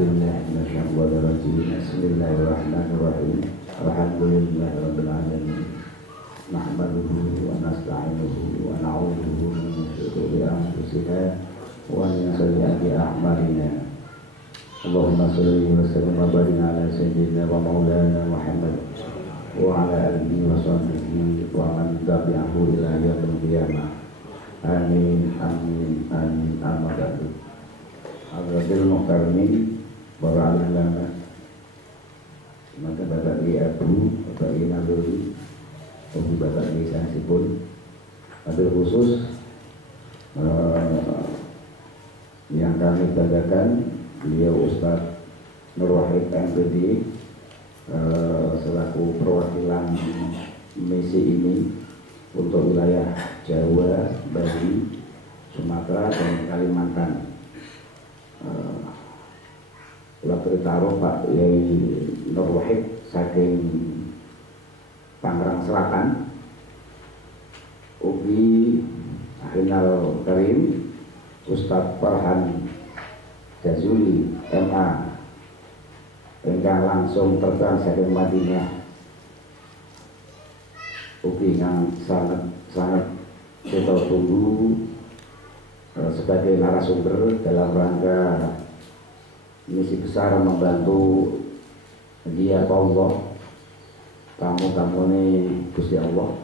بالله من الشيطان الرجيم. بسم الله الرحمن الرحيم. الحمد لله رب العالمين. نحمده ونستعينه ونعوذ من شرور أنفسنا ومن سيئات أعمالنا. اللهم صل وسلم وبارك على سيدنا ومولانا محمد وعلى آله وصحبه ومن تبعه إلى يوم القيامة. آمين آمين آمين أما بعد. Al-Rabil Muhtarmin para alim ulama, maka Bapak Ki Abu, Bapak Ki Naburi, Bapak Ki Sansipun, hadir khusus yang kami banggakan beliau Ustadz Nur Wahid MPD selaku perwakilan misi ini untuk wilayah Jawa, Bali, Sumatera dan Kalimantan. Lalu taruh Pak Yai Nur Wahid saking Tangerang Selatan, ugi Ahinal Karim Ustadz Farhan Jazuli MA ingkang langsung terbang saking Madinah, ugi yang sangat kita tunggu sebagai narasumber dalam rangka misi besar membantu dia Allah, tamu-tamu ini Gusti Allah,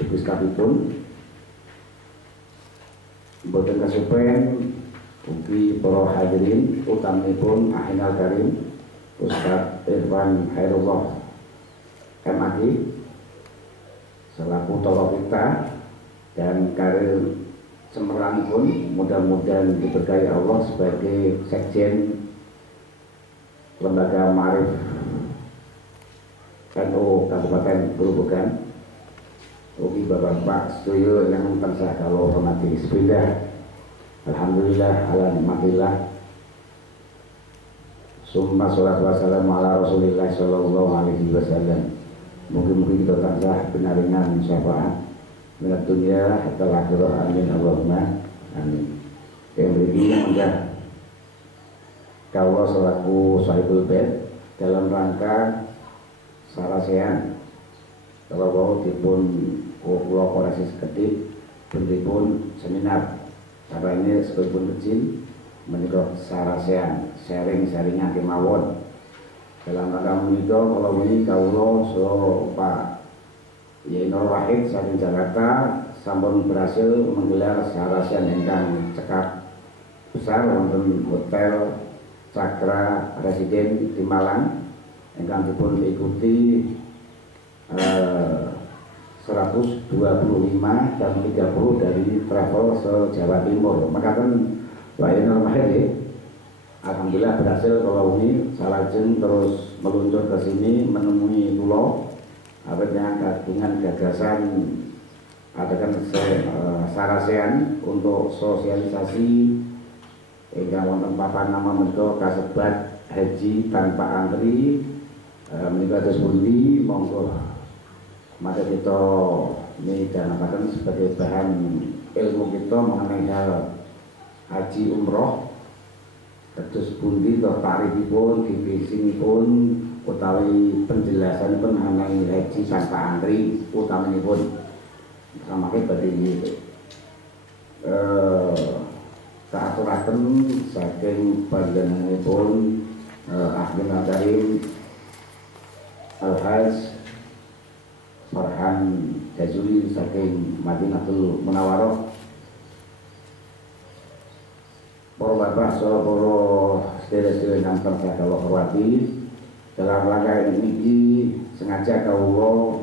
Gusti Kapipun, boten kasupen ugi para hadirin utaminipun Ahinal Karim Ustadz Irfan Hairullah MAG selaku tolok kita dan karir cemerlang pun mudah-mudahan diberkahi Allah sebagai sekjen Lembaga Ma'arif NU Kabupaten Grobogan. Ugi Bapak Setuyo yang tansah kalau hormati. Bismillah, alhamdulillah, ala nikmatillah, summa sholatu wassalamu ala rasulillah sallallahu alaihi wasallam. Mungkin kita tansah benaringan syafaat minat dunia hatta akhirah, amin Allahumma amin. Yang berikutnya mudah kawula selaku sahibul bait dalam rangka sarasean kalau mau dipun kula koreksi sekedhik benipun seminar karena ini sebetulnya kecil menika sarasean sharing-sharingan kemawon dalam rangka menika kalau ini kawula so Pak Yai Nur Wahid saking Jakarta sampun berhasil menggelar sarasean ingkang cekap besar wonten Hotel Cakra Residen di Malang ingkang dipun diikuti 125 dan 30 dari travel se-Jawa Timur. Maka kan Pak Yai Nur Wahid alhamdulillah berhasil kalau ini salajeng terus meluncur ke sini menemui pulau dengan gagasan adakan sarasean untuk sosialisasi hingga wonten papan nama menika kasebat haji tanpa antri menika terus pundi monggo maka kita ini danapaken sebagai bahan ilmu kita mengenai hal haji umroh terus pundi tarifipun divisinipun utawi penjelasan pun mengenai haji tanpa antri utaminipun sama badhe iki kaaturaken saking panjenenganipun Ahinal Karim Al-Hajj Farhan Jazuli saking Madinatul Munawwarah. Para bapak saha para sedherek-sedherek ingkang tansah kula hormati, dalam rangka ini sengaja kawula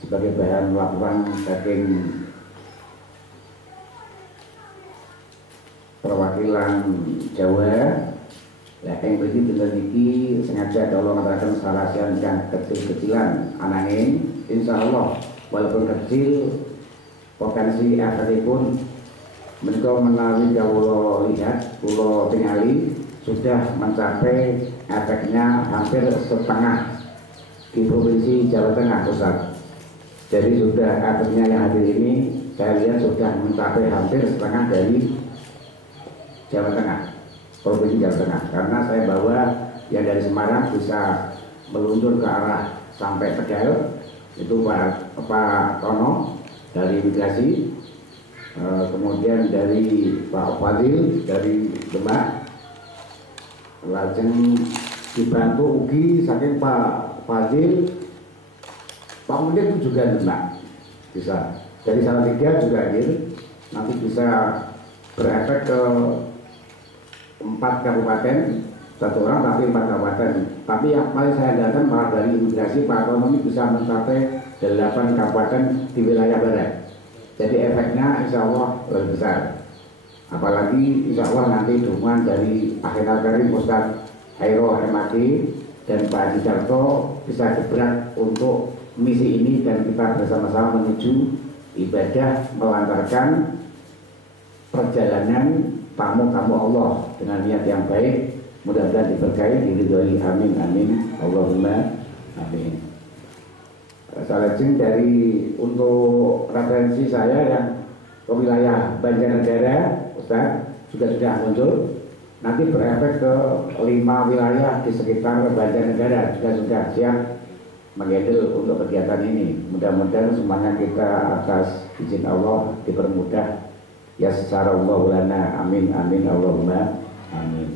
sebagai bahan laporan saking perwakilan Jawa yang berarti dengan ini sengaja kawula ngadakan sarasean yang kecil-kecilan ananging insya Allah walaupun kecil potensi efekipun menika menawi kawula lihat kula tingali sudah mencapai efeknya hampir setengah di Provinsi Jawa Tengah pusat. Jadi sudah efeknya yang hadir ini saya lihat sudah mencapai hampir setengah dari Jawa Tengah. Provinsi Jawa Tengah, karena saya bawa yang dari Semarang bisa meluncur ke arah sampai Tegal, itu Pak Tono dari imigrasi, kemudian dari Pak Fadil dari Demak, lajeng dibantu ugi saking Pak Fadil, Pak Munir itu juga Demak, bisa dari Salatiga juga hadir, nanti bisa berefek ke 4 kabupaten, 1 orang tapi 4 kabupaten. Tapi yang paling saya andalkan malah dari imigrasi Pak Ekonomi bisa mencapai 8 kabupaten di wilayah barat. Jadi efeknya insya Allah lebih besar. Apalagi insya Allah nanti dukungan dari Akhirul Karim Ustaz Hairo MAD dan Pak Haji Jarto bisa gebrak untuk misi ini, dan kita bersama-sama menuju ibadah melancarkan perjalanan tamu-tamu Allah dengan niat yang baik, mudah-mudahan diberkahi, diridhoi, amin amin Allahumma amin. Salajeng dari untuk referensi saya yang ke wilayah Banjarnegara, Ustaz sudah muncul, nanti berefek ke 5 wilayah di sekitar Banjarnegara juga sudah siap menghandle untuk kegiatan ini. Mudah-mudahan semuanya kita atas izin Allah dipermudah ya secara Allah lana, amin amin Allahumma amin.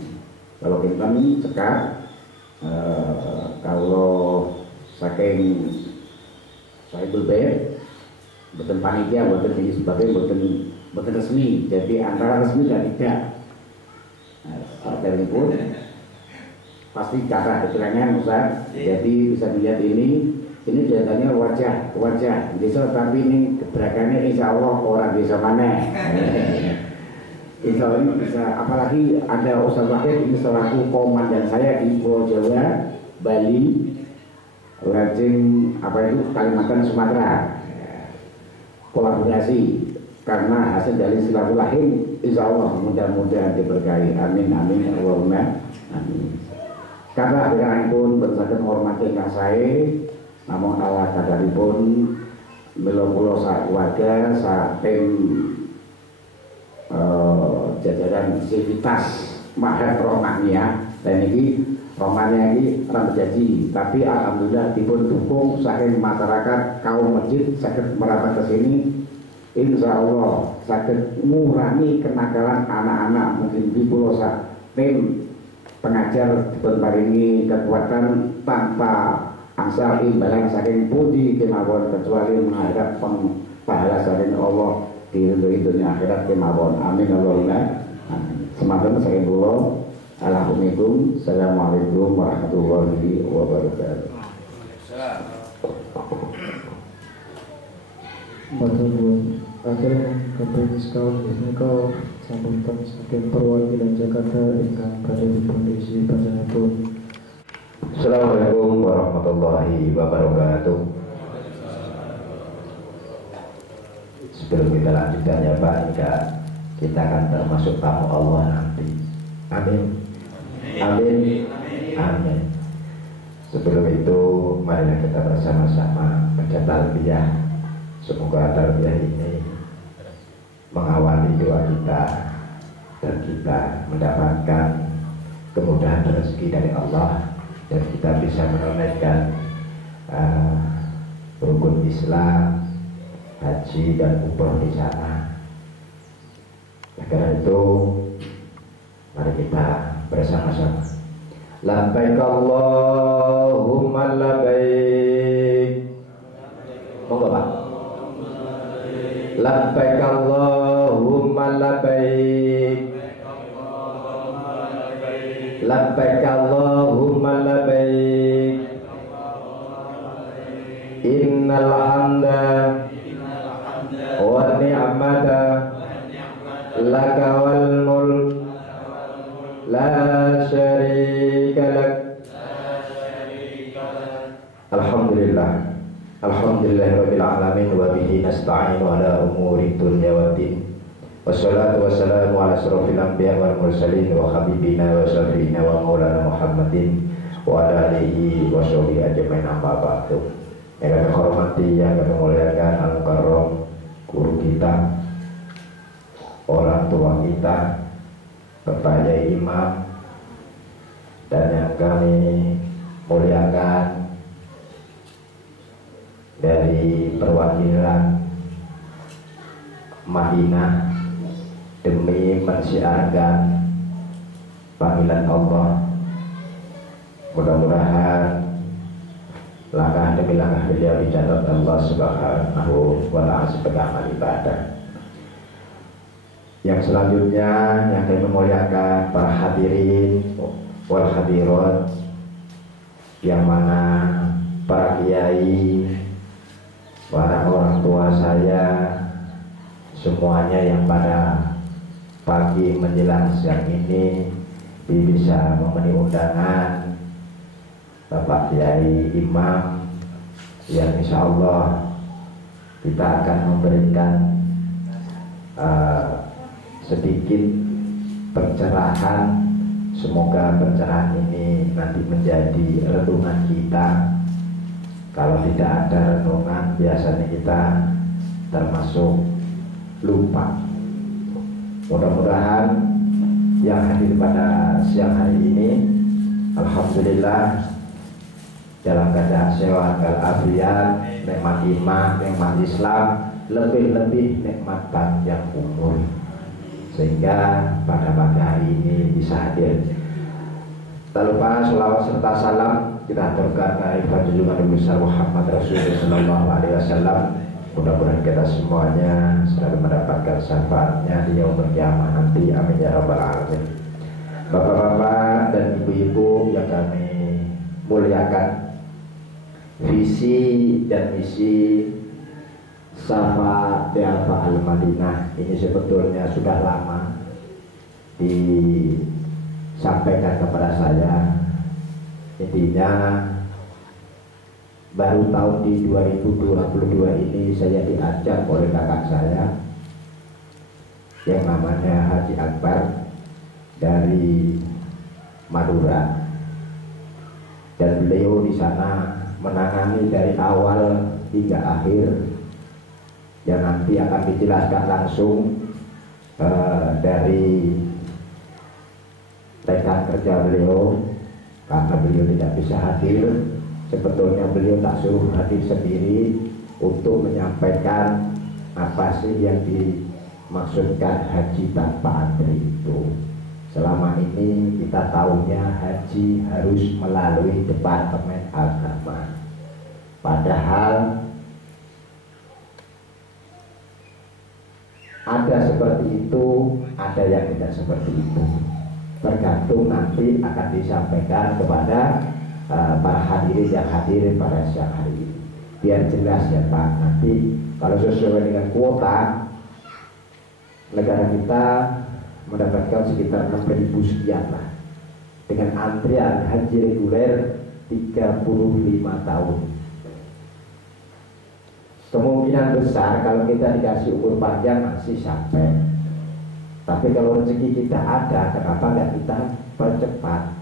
Kalau kita ini cekak, kalau saking saya berbeda, bukan panitia, bukan ini sebagai bukan resmi, jadi antara resmi dan tidak. Dari pun pasti cara keterangan Ustaz, jadi bisa dilihat ini kelihatannya wajah desa, tapi ini gebrakannya insya Allah orang desa mana. Insya Allah ini bisa, apalagi ada Ustaz Wakil ini selaku komandan saya di Pulau Jawa, Bali, lajeng Kalimantan, Sumatera, kolaborasi karena hasil dari silaturahim insya Allah mudah-mudahan diberkahi, amin amin Allahumma amin. Kata dengan pun berdasarkan hormati saya, namun Allah kadaripun mila kula sak warga sak tim jajaran sivitas Mahat Romania, dan ini Romania ini orang berjanji, tapi alhamdulillah dipun dukung saking masyarakat kaum masjid sakit merapat ke sini, insya Allah sakit mengurangi kenakalan anak-anak. Mungkin di pulau sak tim pengajar dipun paringi kekuatan tanpa angsal imbalan saking pundi kemawon, kecuali menghadap pahala saking Allah di dunia akhirat kemawon, amin Allahumma amin. Semangat saking kula. Assalamualaikum warahmatullahi wabarakatuh. Matur akhirnya kembali sekali menika sambutan saking perwakilan Jakarta ingkang berada di kondisi panjenenganipun. Assalamualaikum warahmatullahi wabarakatuh. Sebelum kita lanjutkan ya Pak, kita akan termasuk tamu Allah nanti. Amin. Amin. Amin. Sebelum itu marilah kita bersama-sama baca talbiyah. Semoga talbiyah ini mengawali doa kita dan kita mendapatkan kemudahan rezeki dari Allah, dan kita bisa menunaikan rukun Islam, haji dan umroh di sana. Karena itu mari kita bersama-sama. Labbaik Allahumma labbaik. Monggo Pak. Labbaik Allahumma labbaik. Labbaik Allahumma labbaik. Innal hamda wa ni'mata laka wal mulk la syarika lak. Alhamdulillah. Alhamdulillahirabbil alamin wa bihi nasta'inu ala umuri dunya waddin. Wassalatu wassalamu ala asrofil anbiya wal mursalin wa habibina wa syafiina wa maulana Muhammadin wa ala alihi wa sahbihi ajmain, amma ba'du. Yang kami hormati, yang kami muliakan al-mukarram guru kita, orang tua kita, Bapak Yai Imam, dan yang kami muliakan dari perwakilan Madinah demi mensiarkan panggilan Allah. Mudah-mudahan langkah demi langkah beliau dicatat Allah Subhanahu wa ta'ala sebagai amal ibadah. Yang selanjutnya yang kami memuliakan para hadirin wal hadirat, yang mana para kiai, para orang tua saya, semuanya yang pada pagi menjelang siang ini bisa memenuhi undangan Bapak Kiai Imam, yang insya Allah kita akan memberikan sedikit pencerahan. Semoga pencerahan ini nanti menjadi renungan kita. Kalau tidak ada renungan, biasanya kita termasuk lupa. Mudah-mudahan yang hadir pada siang hari ini, alhamdulillah, dalam keadaan sehat walafiat, nikmat iman, nikmat Islam, lebih-lebih nikmat panjang umur, sehingga pada pagi hari ini bisa hadir. Tak lupa selawat serta salam kita aturkan kepada junjungan Nabi besar Muhammad Rasulullah Sallallahu Alaihi Wasallam. Mudah-mudahan kita semuanya selalu mendapatkan syafaatnya di yaumul kiamah nanti. Amin ya rabbal alamin. Bapak-bapak dan ibu-ibu yang kami muliakan, visi dan misi Safa Dealfa Al-Madinah ini sebetulnya sudah lama disampaikan kepada saya. Intinya baru tahun di 2022 ini saya diajak oleh kakak saya yang namanya Haji Akbar dari Madura, dan beliau di sana menangani dari awal hingga akhir, yang nanti akan dijelaskan langsung dari rekan kerja beliau, karena beliau tidak bisa hadir. Sebetulnya beliau tak suruh hadir sendiri untuk menyampaikan apa sih yang dimaksudkan haji tanpa antri itu. Selama ini kita tahunya haji harus melalui Departemen Agama, padahal ada seperti itu, ada yang tidak seperti itu. Tergantung nanti akan disampaikan kepada para hadirin yang hadir pada siang hari ini. Biar jelas ya Pak, nanti kalau sesuai dengan kuota, negara kita mendapatkan sekitar 6.000 sekian lah, dengan antrian haji reguler 35 tahun. Kemungkinan besar kalau kita dikasih umur panjang masih sampai. Tapi kalau rezeki kita ada, kenapa nggak kita percepat?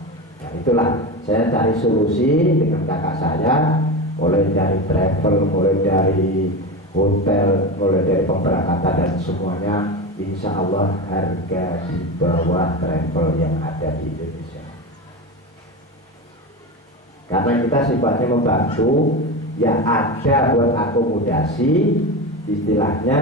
Nah, itulah saya cari solusi dengan kakak saya, mulai dari travel, mulai dari hotel, mulai dari pemberangkatan dan semuanya, insya Allah harga di bawah travel yang ada di Indonesia. Karena kita sifatnya membantu, ya ada buat akomodasi, istilahnya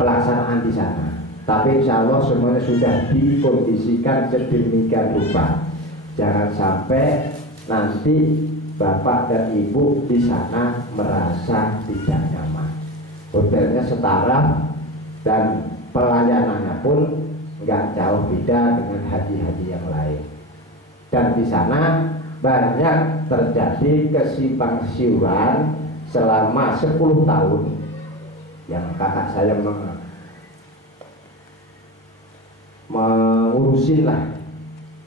pelaksanaan di sana. Tapi insya Allah semuanya sudah dikondisikan sedemikian rupa. Jangan sampai nanti bapak dan ibu di sana merasa tidak nyaman. Hotelnya setara dan pelayanannya pun nggak jauh beda dengan haji-haji yang lain. Dan di sana banyak terjadi kesimpang siuran selama 10 tahun yang kakak saya mengurusin lah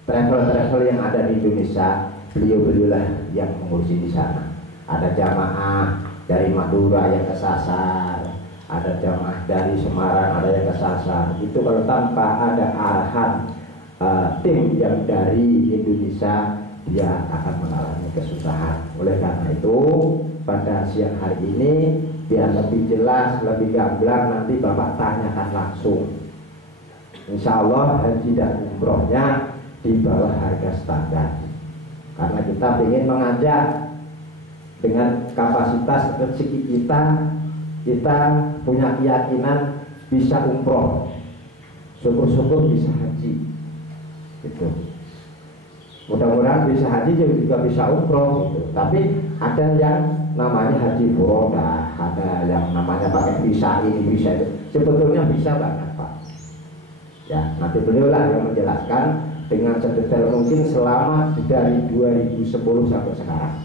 travel yang ada di Indonesia. Beliau lah yang mengurusi di sana. Ada jamaah dari Madura yang kesasar, ada jamaah dari Semarang ada yang kesasar. Itu kalau tanpa ada arahan tim yang dari Indonesia, dia akan mengalami kesusahan. Oleh karena itu pada siang hari ini biar lebih jelas, lebih gamblang, nanti bapak tanyakan langsung insya Allah haji dan umrohnya di bawah harga standar. Karena kita ingin mengajak dengan kapasitas rezeki kita punya keyakinan bisa umroh, syukur-syukur bisa haji, gitu. Mudah-mudahan bisa haji juga bisa umroh, gitu. Tapi ada yang namanya haji furoda, ada yang namanya pakai visa ini bisa itu. Sebetulnya bisa banget Pak. Ya, nanti beliau lah yang menjelaskan dengan sedetail mungkin selama dari 2010 sampai sekarang.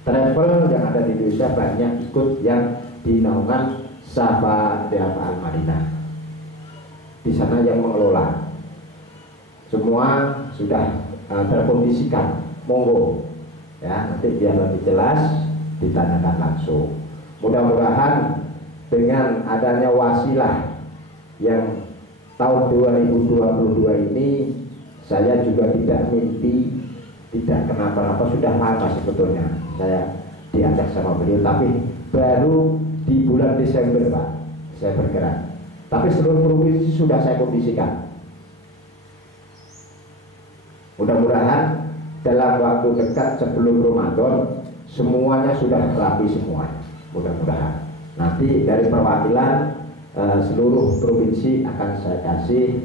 Travel yang ada di Indonesia banyak ikut yang di naungan Safa Al Madinah. Di sana yang mengelola semua sudah terkondisikan. Monggo ya, nanti biar lebih jelas ditanyakan langsung. Mudah-mudahan dengan adanya wasilah yang tahun 2022 ini, saya juga tidak mimpi, tidak kenapa-napa, sudah lama sebetulnya saya diajak sama beliau, tapi baru di bulan Desember Pak saya bergerak. Tapi seluruh provinsi sudah saya kondisikan. Mudah-mudahan dalam waktu dekat sebelum Ramadan semuanya sudah rapi semuanya. Mudah-mudahan nanti dari perwakilan seluruh provinsi akan saya kasih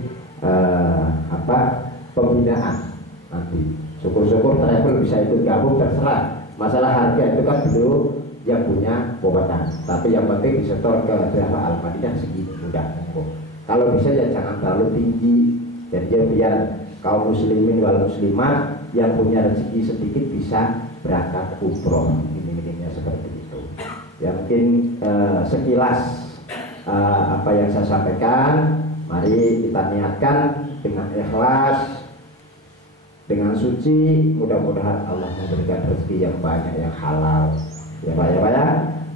pembinaan nanti. Syukur-syukur travel bisa ikut gabung, terserah. Masalah harga itu kan beliau yang punya wewenang. Tapi yang penting disetor ke Safa Al Madinah segitu mudah. Kalau bisa ya jangan terlalu tinggi. Jadi biar kaum muslimin wal muslimat yang punya rezeki sedikit bisa berangkat umroh. Ini seperti itu. Ya mungkin sekilas apa yang saya sampaikan. Mari kita niatkan dengan ikhlas, dengan suci, mudah-mudahan Allah memberikan rezeki yang banyak, yang halal. Ya Pak ya.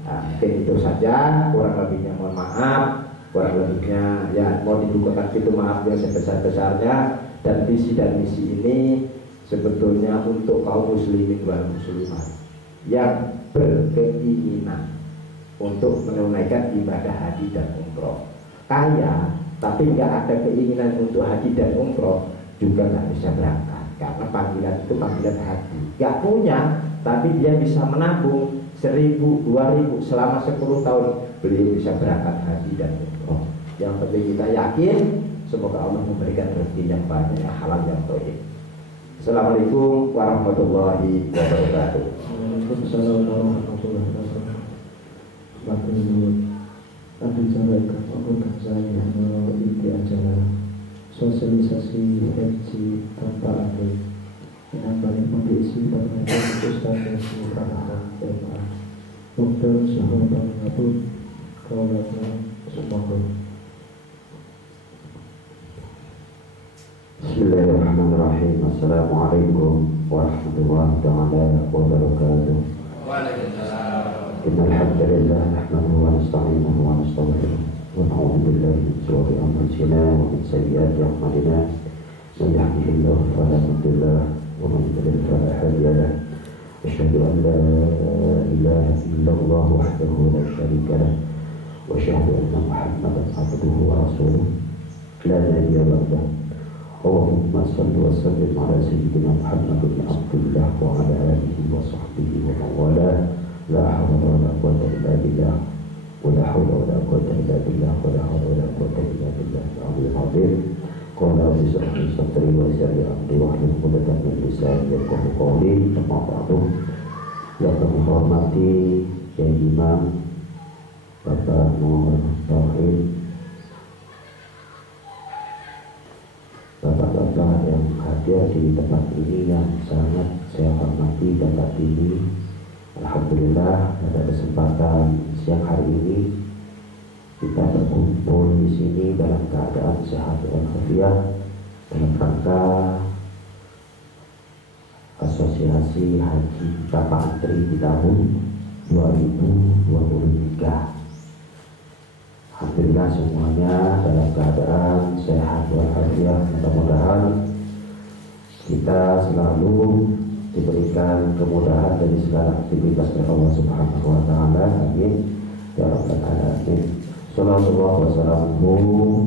Nah, mungkin itu saja, kurang lebihnya mohon maaf, kurang lebihnya ya mau dibukakan pintu maaf yang sebesar-besarnya. Dan visi dan misi ini sebetulnya untuk kaum muslimin wal muslimat yang berkeinginan untuk menunaikan ibadah haji dan umroh. Kaya tapi nggak ada keinginan untuk haji dan umroh juga nggak bisa berangkat. Karena panggilan itu panggilan haji. Gak punya, tapi dia bisa menabung 1.000, 2.000 selama 10 tahun beliau bisa berangkat haji dan umroh. Yang penting kita yakin, semoga Allah memberikan rezeki yang banyak, yang halal, yang thayyib. Assalamualaikum warahmatullahi wabarakatuh. Waalaikumsalam warahmatullahi wabarakatuh. Tadi sampaikan anggota saya mengikuti acara sosialisasi haji tanpa akhir dengan banyak mengisi perhatian Ustaz Yasir Rahman Jemaah Mudah sahabat ngabun kaulah semoga. Bismillahirrahmanirrahim. Assalamualaikum warahmatullahi ta'ala wabarakatuh. Waalaikumsalam. Innal hamdalillah nahmaduhu wa nasta'inuhu wa nastaghfiruh wa na'udzu billahi min shururi anfusina wa min sayyiati a'malina. Man yahdihillahu fala mudilla lahu wa man yudlil fala hadiya lahu. Asyhadu an la ilaha illallah wahdahu la syarika lahu wa asyhadu anna Muhammadan abduhu wa rasuluh la nabiyya ba'dahu. Allahumma salli wa sallim ala sayyidina Muhammad bin Abdullah wa ala alihi wa sahbihi wa man wala. La hawla wa la quwwata illa billah wa la hawla wa la quwwata illa billah wa la hawla wa la quwwata illa billah al-'aliyyil 'azim. Qala rabbi shrah li sadri wa yassir li amri wahlul 'uqdatam min lisani yafqahu qawli. Amma ba'du. Yang kami hormati Kiai Imam Bapak Muhammad Tauhid, bapak-bapak yang hadir di tempat ini yang sangat saya hormati dan takdiri. Alhamdulillah pada kesempatan siang hari ini kita berkumpul di sini dalam keadaan sehat dan walafiat dalam rangka Asosiasi Haji Bapak Antri di tahun 2023. Alhamdulillah semuanya dalam keadaan sehat walafiat. Mudah-mudahan kita selalu diberikan kemudahan dari segala aktivitas dari Allah Subhanahu wa taala. Amin ya rabbal alamin. Sallallahu wasallam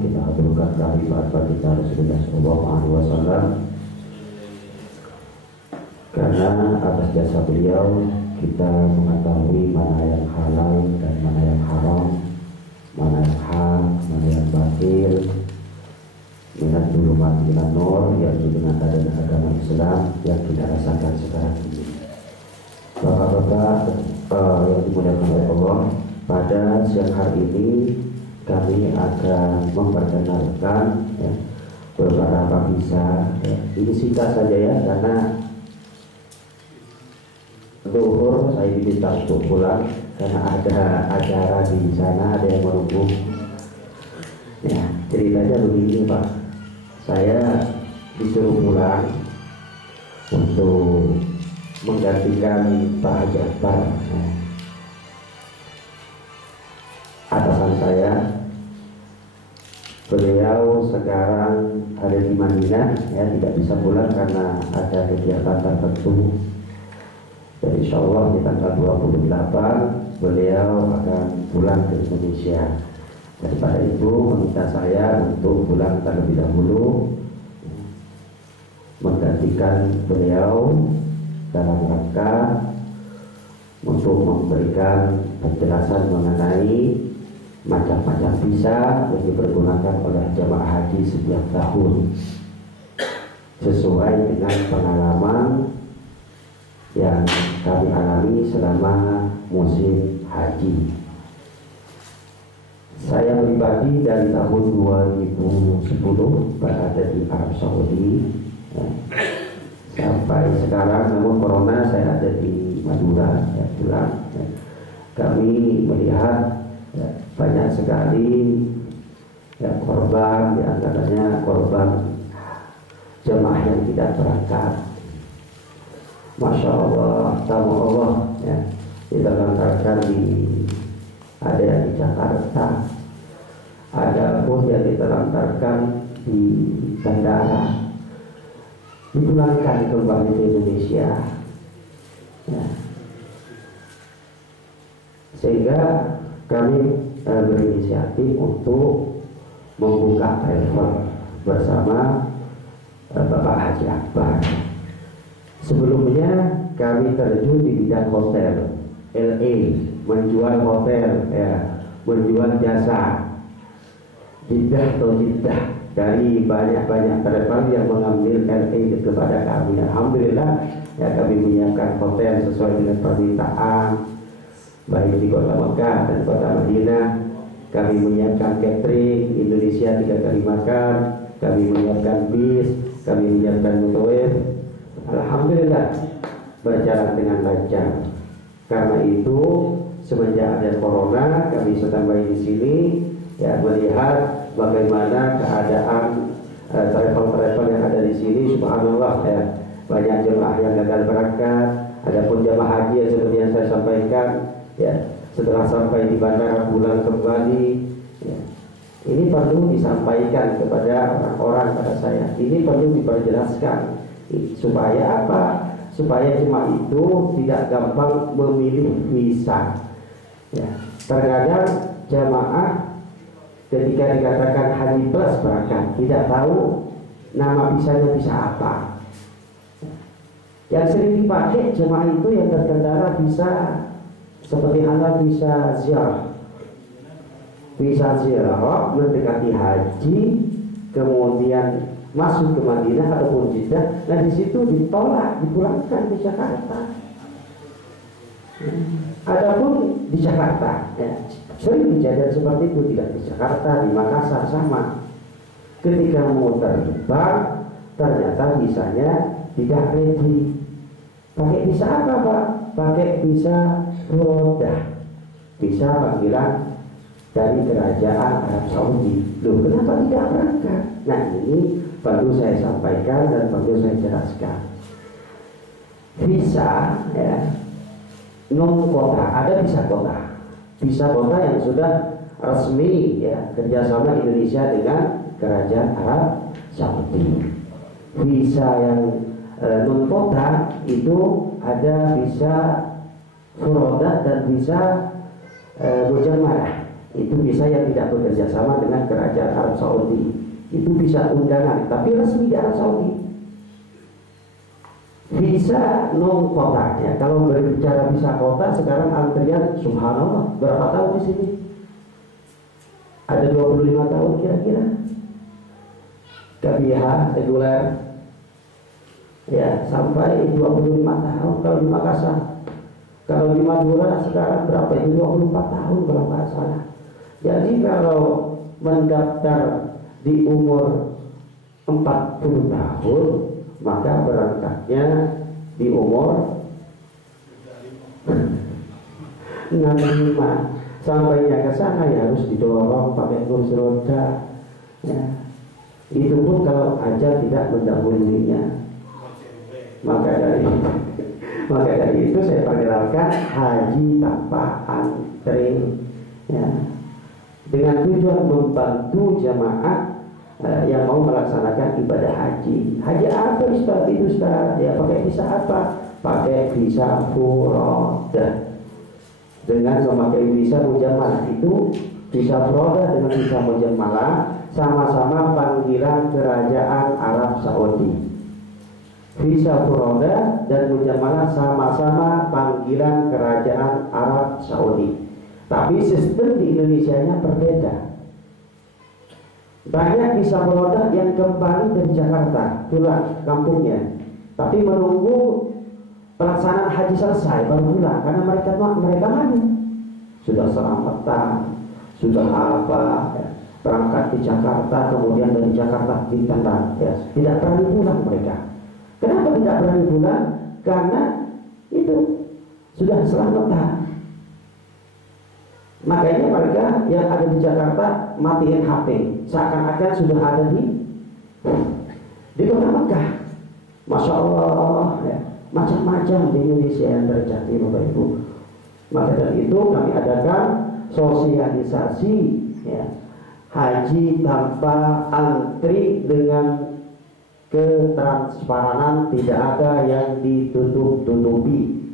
kita haturkan kalimat Rasulullah SAW, karena atas jasa beliau kita mengetahui mana yang halal dan mana yang haram, mana yang hak, mana yang batil, minat dulumat minat nur, yang dengan adanya agama Islam yang kita rasakan sekarang ini. Bapak-bapak yang dimuliakan oleh Allah, pada siang hari ini kami akan memperkenalkan beberapa kisah. Ini singkat saja ya, karena zuhur saya diminta untuk pulang karena ada acara di sana, ada yang menunggu. Ya, ceritanya begini Pak, saya disuruh pulang untuk menggantikan Pak Haji Akbar, atasan saya. Beliau sekarang ada di Madinah, ya, tidak bisa pulang karena ada kegiatan tertentu. Dan insya Allah di tanggal 28 beliau akan pulang ke Indonesia. Daripada itu meminta saya untuk pulang terlebih dahulu, menggantikan beliau dalam rangka untuk memberikan penjelasan mengenai macam-macam visa yang dipergunakan oleh jamaah haji setiap tahun sesuai dengan pengalaman yang kami alami selama musim haji. Saya pribadi dari tahun 2010 berada di Arab Saudi, ya, sampai sekarang, namun corona saya ada di Madura, ya, pulang. Ya. Kami melihat ya, banyak sekali ya, korban, di antaranya korban jemaah yang tidak berangkat. Masya Allah, tamu Allah, ya, kita lantarkan ada yang di Jakarta, ada pun yang ditelantarkan di bandara, dipulangkan kembali ke Indonesia, ya. Sehingga kami berinisiatif untuk membuka telepon bersama Bapak Haji Akbar. Sebelumnya kami terjun di bidang hotel, LA, menjual hotel, ya, menjual jasa, Jeddah atau Jeddah, dari banyak-banyak travel yang mengambil LA kepada kami. Alhamdulillah, ya, kami menyiapkan hotel sesuai dengan permintaan, baik di kota Mekah dan kota Madinah. Kami menyiapkan catering Indonesia 3 kali makan, kami menyiapkan bis, kami menyiapkan microwave. Alhamdulillah berjalan dengan lancar. Karena itu semenjak ada corona, kami sedang di sini, ya, melihat bagaimana keadaan travel-travel yang ada di sini. Subhanallah, ya, banyak jemaah yang gagal berangkat. Adapun jemaah haji yang seperti yang saya sampaikan, ya, setelah sampai di bandara pulang kembali, ya, ini perlu disampaikan kepada orang-orang, pada saya. Ini perlu diperjelaskan supaya apa? Supaya jemaah itu tidak gampang memilih visa. Ya, terkadang jemaah ketika dikatakan haji plus berangkat tidak tahu nama visanya visa apa. Yang sering dipakai jemaah itu yang terkendala visa seperti halal visa ziarah. Visa ziarah mendekati haji, kemudian masuk ke Madinah ataupun Jeddah, dan di situ ditolak, dipulangkan ke Jakarta. Adapun di Jakarta, ya, sering kejadian seperti itu, tidak di Jakarta, di Makassar sama. Ketika mau terbang, ternyata visanya tidak ready. Pakai visa apa Pak? Pakai visa roda, visa panggilan dari kerajaan Arab Saudi. Loh, kenapa tidak berangkat? Nah, ini perlu saya sampaikan dan perlu saya jelaskan. Visa, ya, non kota, ada visa kota. Visa kota yang sudah resmi, ya, kerjasama Indonesia dengan kerajaan Arab Saudi. Visa yang non kota itu ada visa furodat dan visa mujamarah. Itu visa yang tidak bekerja sama dengan kerajaan Arab Saudi. itu visa undangan, tapi resmi di Arab Saudi. Visa non kota ya. Kalau berbicara visa kota sekarang antrian subhanallah berapa tahun di sini? Ada 25 tahun kira-kira. KBH reguler ya sampai 25 tahun kalau di Makassar. Kalau di Madura sekarang berapa itu 24 tahun kalau nggak salah. Jadi kalau mendaftar di umur 40 tahun maka berangkatnya di umur 65. Sampainya ke sana ya harus didorong pakai kursi roda ya. Itu pun kalau aja tidak mendahulunya. Maka dari itu saya perkenalkan haji tanpa antri ya. Dengan tujuan membantu jamaah yang mau melaksanakan ibadah haji. Haji apa Ustaz? Itu Ustaz ya pakai visa apa? Pakai visa furodah. Dengan memakai visa mujamalah itu visa furodah dengan visa mujamalah sama-sama panggilan kerajaan Arab Saudi. Visa furodah dan mujamalah sama-sama panggilan kerajaan Arab Saudi. Tapi sistem di Indonesia-nya berbeda. Banyak visa furodah yang kembali dari Jakarta pulang kampungnya, tapi menunggu pelaksanaan haji selesai baru pulang karena mereka malu. Sudah selamatan, sudah apa ya, berangkat di Jakarta, kemudian dari Jakarta ditendang ya. Tidak berani pulang mereka. Kenapa tidak berani pulang? Karena itu sudah selamatan. Makanya mereka yang ada di Jakarta matiin HP, seakan-akan sudah ada di kota Mekah. Masya Allah ya. Macam-macam di Indonesia yang terjadi Bapak Ibu. Maka dari itu kami adakan sosialisasi ya, haji tanpa antri dengan ketransparanan, tidak ada yang ditutup-tutupi.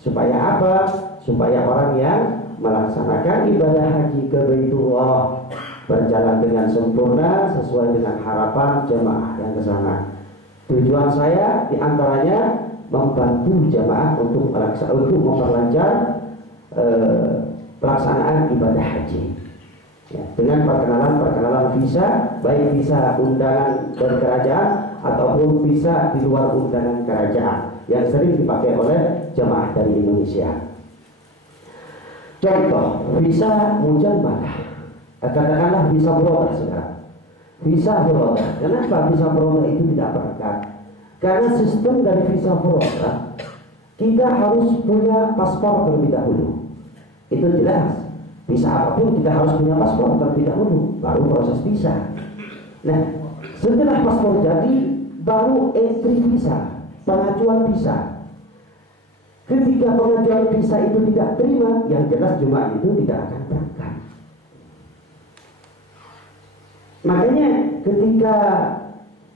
Supaya apa? Supaya orang yang melaksanakan ibadah haji ke Baitullah berjalan dengan sempurna sesuai dengan harapan jemaah yang ke sana. Tujuan saya diantaranya membantu jemaah untuk memperlancar pelaksanaan ibadah haji ya, dengan perkenalan visa, baik visa undangan dari kerajaan ataupun visa di luar undangan kerajaan yang sering dipakai oleh jemaah dari Indonesia. Contoh, visa mujamalah, katakanlah visa furodah sekarang. Visa furodah, kenapa visa furodah itu tidak berangkat? Karena sistem dari visa furodah, kita harus punya paspor terlebih dahulu. Itu jelas. Visa apapun kita harus punya paspor terlebih dahulu, baru proses visa. Nah, setelah paspor jadi, baru entry visa, pengajuan visa. Ketika pengajuan visa itu tidak terima, yang jelas jemaah itu tidak akan berangkat. Makanya ketika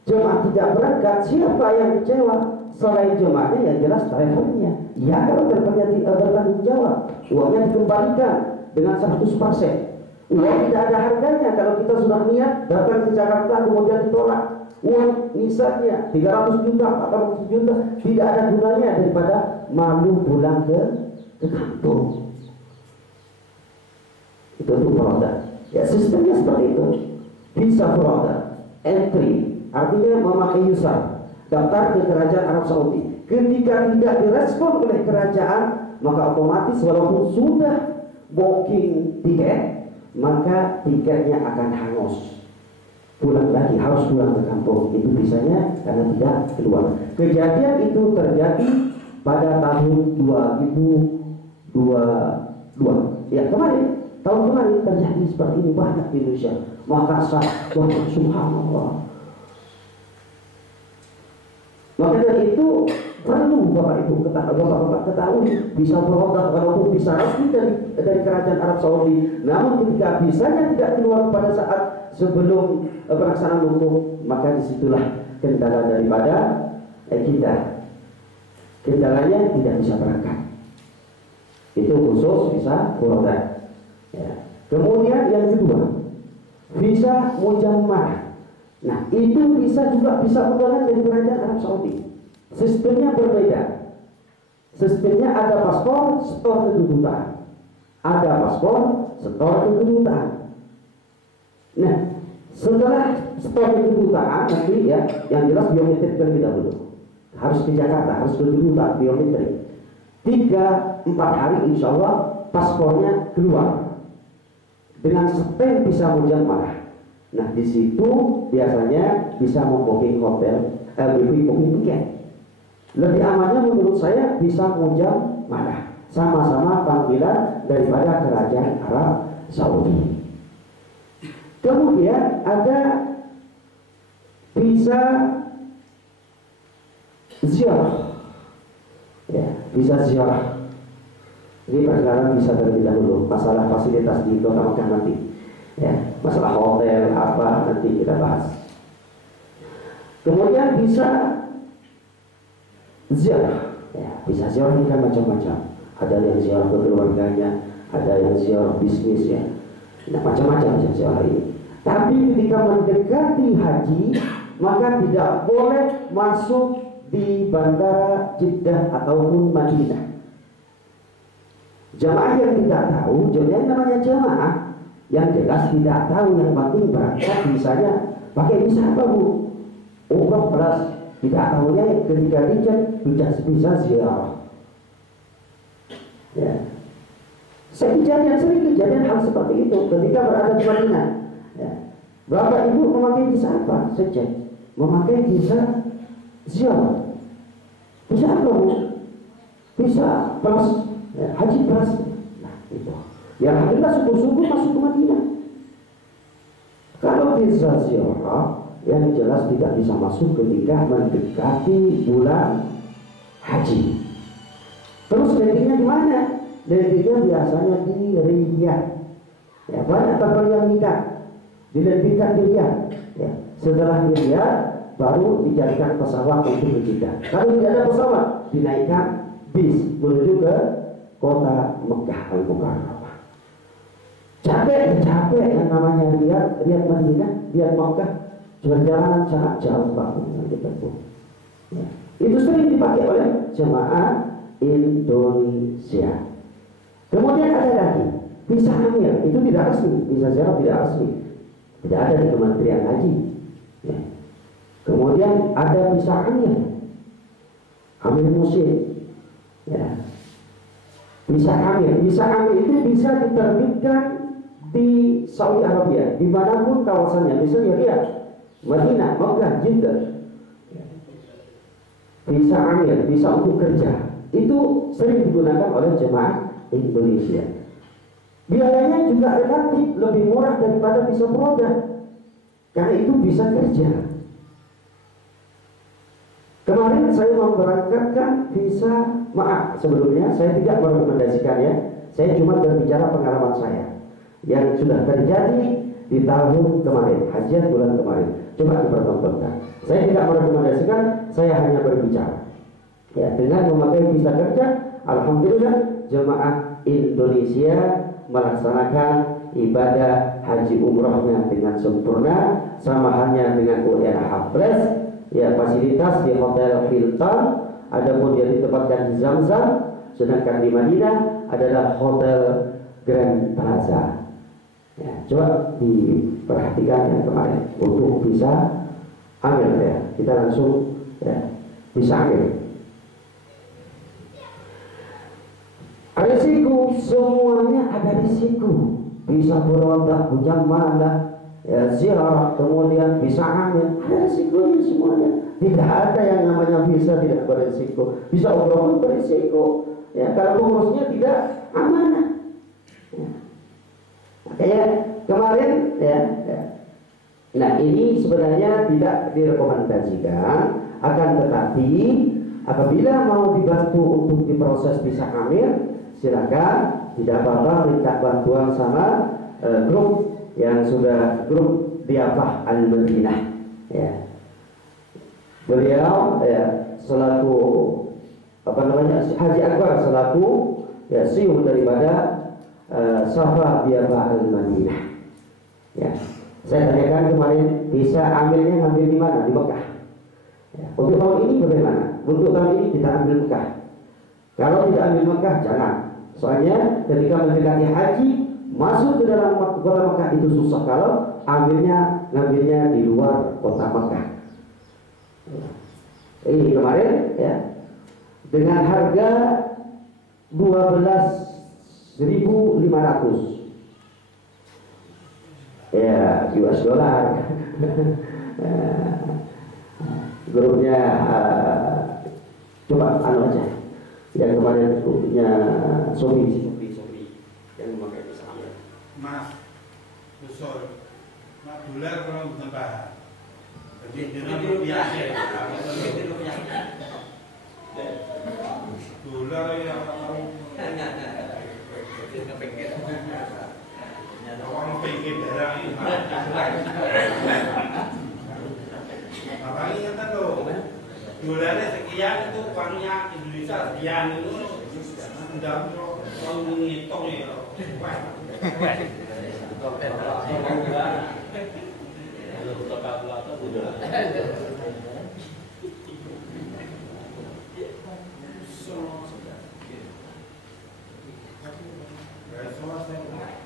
jemaah tidak berangkat, siapa yang kecewa? Selain jemaahnya, yang jelas travelnya. Ya, kalau travelnya bertanggung jawab, uangnya dikembalikan dengan 100%. Uang tidak ada harganya kalau kita sudah niat datang ke Jakarta kemudian ditolak. Uang misalnya 300 juta, 400 juta, tidak ada gunanya daripada malu pulang ke kampung. Itu furodah. Ya, sistemnya seperti itu. Visa furodah, entry, artinya memakai visa, daftar ke kerajaan Arab Saudi. Ketika tidak direspon oleh kerajaan, maka otomatis walaupun sudah booking tiket, maka tiketnya akan hangus. Pulang lagi, harus pulang ke kampung. Itu bisanya karena tidak keluar. Kejadian itu terjadi pada tahun 2022. Ya, tahun kemarin terjadi seperti ini banyak di Indonesia. Makassar, wah subhanallah. Maka dari itu perlu Bapak Ibu ketahui, bisa berobat walaupun bisa resmi dari kerajaan Arab Saudi. Namun ketika bisanya tidak keluar pada saat sebelum pelaksanaan hukum, maka disitulah kendala daripada kita. Kendalanya tidak bisa berangkat. Itu khusus visa furodah. Ya. Kemudian yang kedua, visa mujammalah. itu bisa undangan dari kerajaan Arab Saudi. Sistemnya berbeda. Sistemnya ada paspor, setor ke kedutaan. Ada paspor, setor ke kedutaan. Nah, setelah setor ke kedutaan nanti ya, yang jelas biometrik terlebih dahulu. Harus ke Jakarta, harus ke kedutaan biometrik. 3-4 hari insya Allah paspornya keluar dengan stempel bisa mujam marah. Nah di situ biasanya bisa membooking hotel, booking tiket. Lebih amannya menurut saya bisa mujam marah, sama-sama panggilan daripada kerajaan Arab Saudi. Kemudian ada visa ziarah, ya, visa ziarah. Ini perjalanan bisa terlebih dahulu. Masalah fasilitas di Kota Mekah nanti, ya, masalah hotel apa nanti kita bahas. Kemudian bisa ziarah, ya, bisa ziarah ini kan macam-macam. Ada yang ziarah ke keluarganya, ada yang ziarah bisnis, ya, nah, macam-macam ziarah ini. Tapi ketika mendekati haji, maka tidak boleh masuk di bandara Jeddah ataupun Madinah. Jamaah yang tidak tahu, yang namanya jamaah yang jelas tidak tahu, yang penting berangkat misalnya pakai visa apa bu? Umroh plus, tidak tahunya ketika dicek bisa ziarah. Ya, sering kejadian hal seperti itu ketika berada di Madinah. Ya. Bapak ibu memakai visa apa? Saya cek, memakai visa ziarah. Visa apa bu? Visa plus. Ya, haji plus. Nah itu ya, alhamdulillah syukur-syukur masuk ke Madinah. Kalau visa ziarah yang jelas tidak bisa masuk ketika mendekati bulan haji. Terus landingnya di mana? Landingnya biasanya di Riyadh. Ya, banyak kapal yang nikah dilandingkan di Riyadh. Ya, setelah di Riyadh baru dicarikan pesawat untuk ke Jeddah. Kalau tidak ada pesawat, dinaikkan bis menuju ke Kota Mekah Al-Mukarramah. Capek yang namanya Riyadh Madinah, Riyadh Mekah, perjalanan sangat jauh banget yang ditempuh. Ya. Itu sering dipakai oleh jemaah Indonesia. Kemudian ada lagi visa hamil, itu tidak resmi, visa ziarah tidak resmi, tidak ada di Kementerian Haji. Ya. Kemudian ada visa hamil musim. Ya. Visa hamil itu bisa diterbitkan di Saudi Arabia, dimanapun kawasannya, misalnya Riyadh, Madinah, Mekah, Jeddah. Visa hamil, visa untuk kerja, itu sering digunakan oleh jemaah Indonesia. Biayanya juga relatif lebih murah daripada visa beroda, karena itu bisa kerja. Kemarin saya memberangkatkan visa, maaf sebelumnya saya tidak merekomendasikan ya, saya cuma berbicara pengalaman saya yang sudah terjadi di tahun kemarin, hajian bulan kemarin. Coba dipertontonkan. Saya tidak merekomendasikan, saya hanya berbicara. Ya, dengan memakai visa kerja, alhamdulillah jemaah Indonesia melaksanakan ibadah haji umrohnya dengan sempurna, sama halnya dengan UNH Plus. Ya, fasilitas di Hotel Hilton, adapun dia ditempatkan di Zamzam, sedangkan di Madinah adalah Hotel Grand Plaza. Ya, coba diperhatikan yang kemarin untuk bisa ambil ya, kita langsung ya, bisa ambil. Risiko, semuanya ada risiko. Bisa berontak, hujan malah, ya, ziarah, kemudian bisa ambil, ada risikonya semuanya. Tidak ada yang namanya bisa tidak berisiko. Bisa umroh berisiko. Ya, kalau pengurusnya tidak amanah. Ya. Kayak kemarin ya. Nah ini sebenarnya tidak direkomendasikan, akan tetapi apabila mau dibantu untuk diproses visa hamil, silakan, tidak apa-apa, minta bantuan sama grup yang sudah grup Diafah Al-Madinah. Ya. Beliau ya selaku Haji Akbar selaku ya CEO daripada Safa Diafah Al-Madinah. Ya, saya tanyakan kemarin visa ambilnya ngambil di mana? Di Mekah. Ya, untuk tahun ini bagaimana? Untuk tahun ini kita ambil Mekah. Kalau tidak ambil Mekah, jangan. Soalnya ketika mendekati haji, masuk ke dalam kota Mekah itu susah kalau ngambilnya di luar kota Mekah. Ini kemarin ya, dengan harga 12.500 ya US dollar. Grupnya coba anu aja yang kemarin grupnya Sobi yang memakai visa Amir. Mas, besar, mak dolar kalau bukan bahan. Jadi dengan rupiah ya, dolar ya orang pengen barang ini. Makanya kata lo, dolarnya sekian itu uangnya Indonesia sekian itu, tidak mau menghitung ya.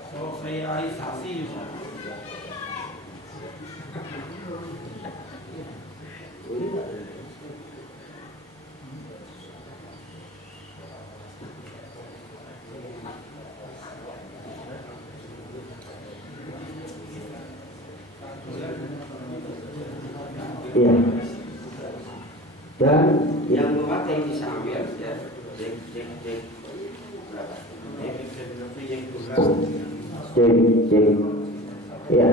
Sosialisasi. Iya. Dan yang memakai visa Amir ya, cek berapa? Cek ya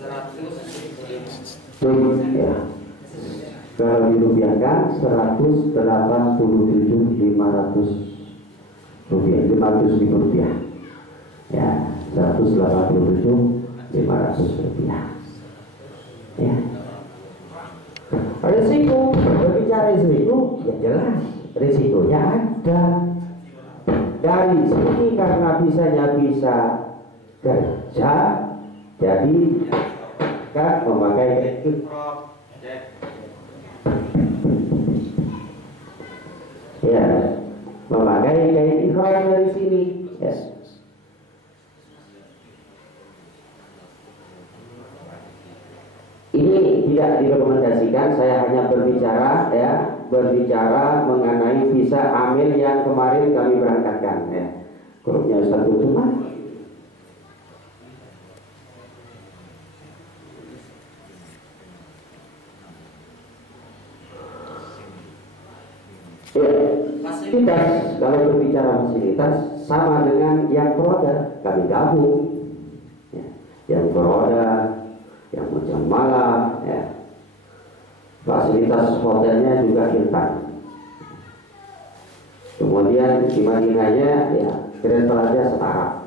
100 ya. Kalau dirupiahkan 187.500 rupiah, 500.000 rupiah ya, 187.500 rupiah ya. Risiko, berbicara risiko ya jelas risikonya ada. Dari sini karena bisanya bisa kerja, jadi kan memakai ya, memakai kain ihram dari sini ya. Ini tidak direkomendasikan, saya hanya berbicara mengenai visa Amir yang kemarin kami berangkatkan ya. Grupnya Ustaz Utuma. Ya, fasilitas, kalau berbicara fasilitas sama dengan yang beroda, kami gabung ya. Yang beroda, yang macam malam ya. Fasilitas hotelnya juga instan. Kemudian di Madinahnya ya travelnya setara.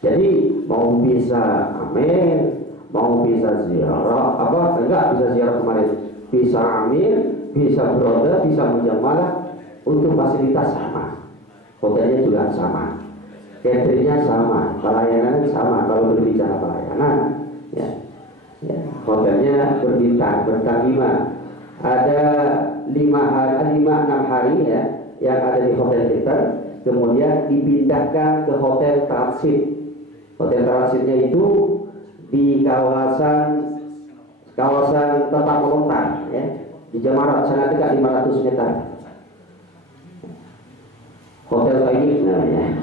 Jadi mau bisa Amir, mau bisa ziarah bisa ziarah kemarin, bisa Amir, bisa beroda, bisa mujamalah, untuk fasilitas sama. Hotelnya juga sama, cateringnya sama, pelayanan sama. Kalau berbicara pelayanan ya, hotelnya berbintang 5. Ada 5-6 hari ya yang ada di hotel kita, kemudian dipindahkan ke hotel transit. Hotel transitnya itu di kawasan tempat melontar ya, di Jamarat, sangat dekat 500 meter. Hotel Tayyib namanya,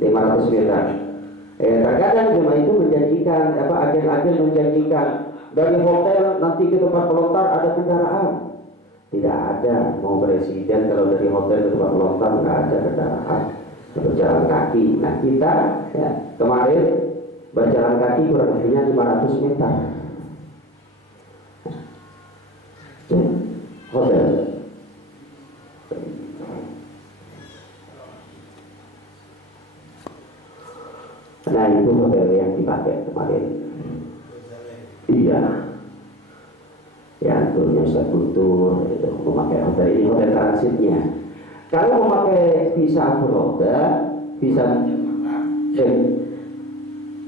500 meter. Terkadang jemaah itu menjanjikan, agen-agen menjanjikan dari hotel nanti ke tempat melontar ada kendaraan. Tidak ada, mau presiden kalau dari hotel ke tempat melontar nggak ada kendaraan, berjalan kaki. Nah kita ya, kemarin berjalan kaki kurang lebihnya 500 meter. Ya, hotel. Nah itu hotel yang dipakai kemarin. Iya. Ya, turnya Ustaz Guntur itu memakai hotel ini, hotel transitnya. Kalau memakai visa beroda, visa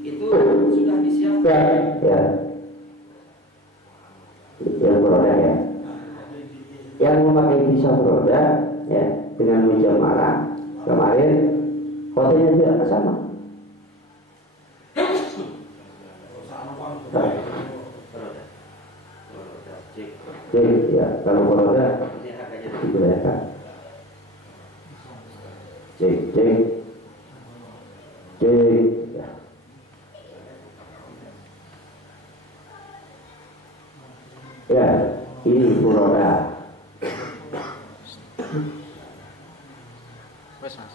itu sudah disiapkan ya. yang memakai visa beroda ya dengan mujamalah kemarin hotelnya juga sama. Cek ya kalau beroda dibolehkan. Cek ya. Ya, ini beroda. Wes Mas.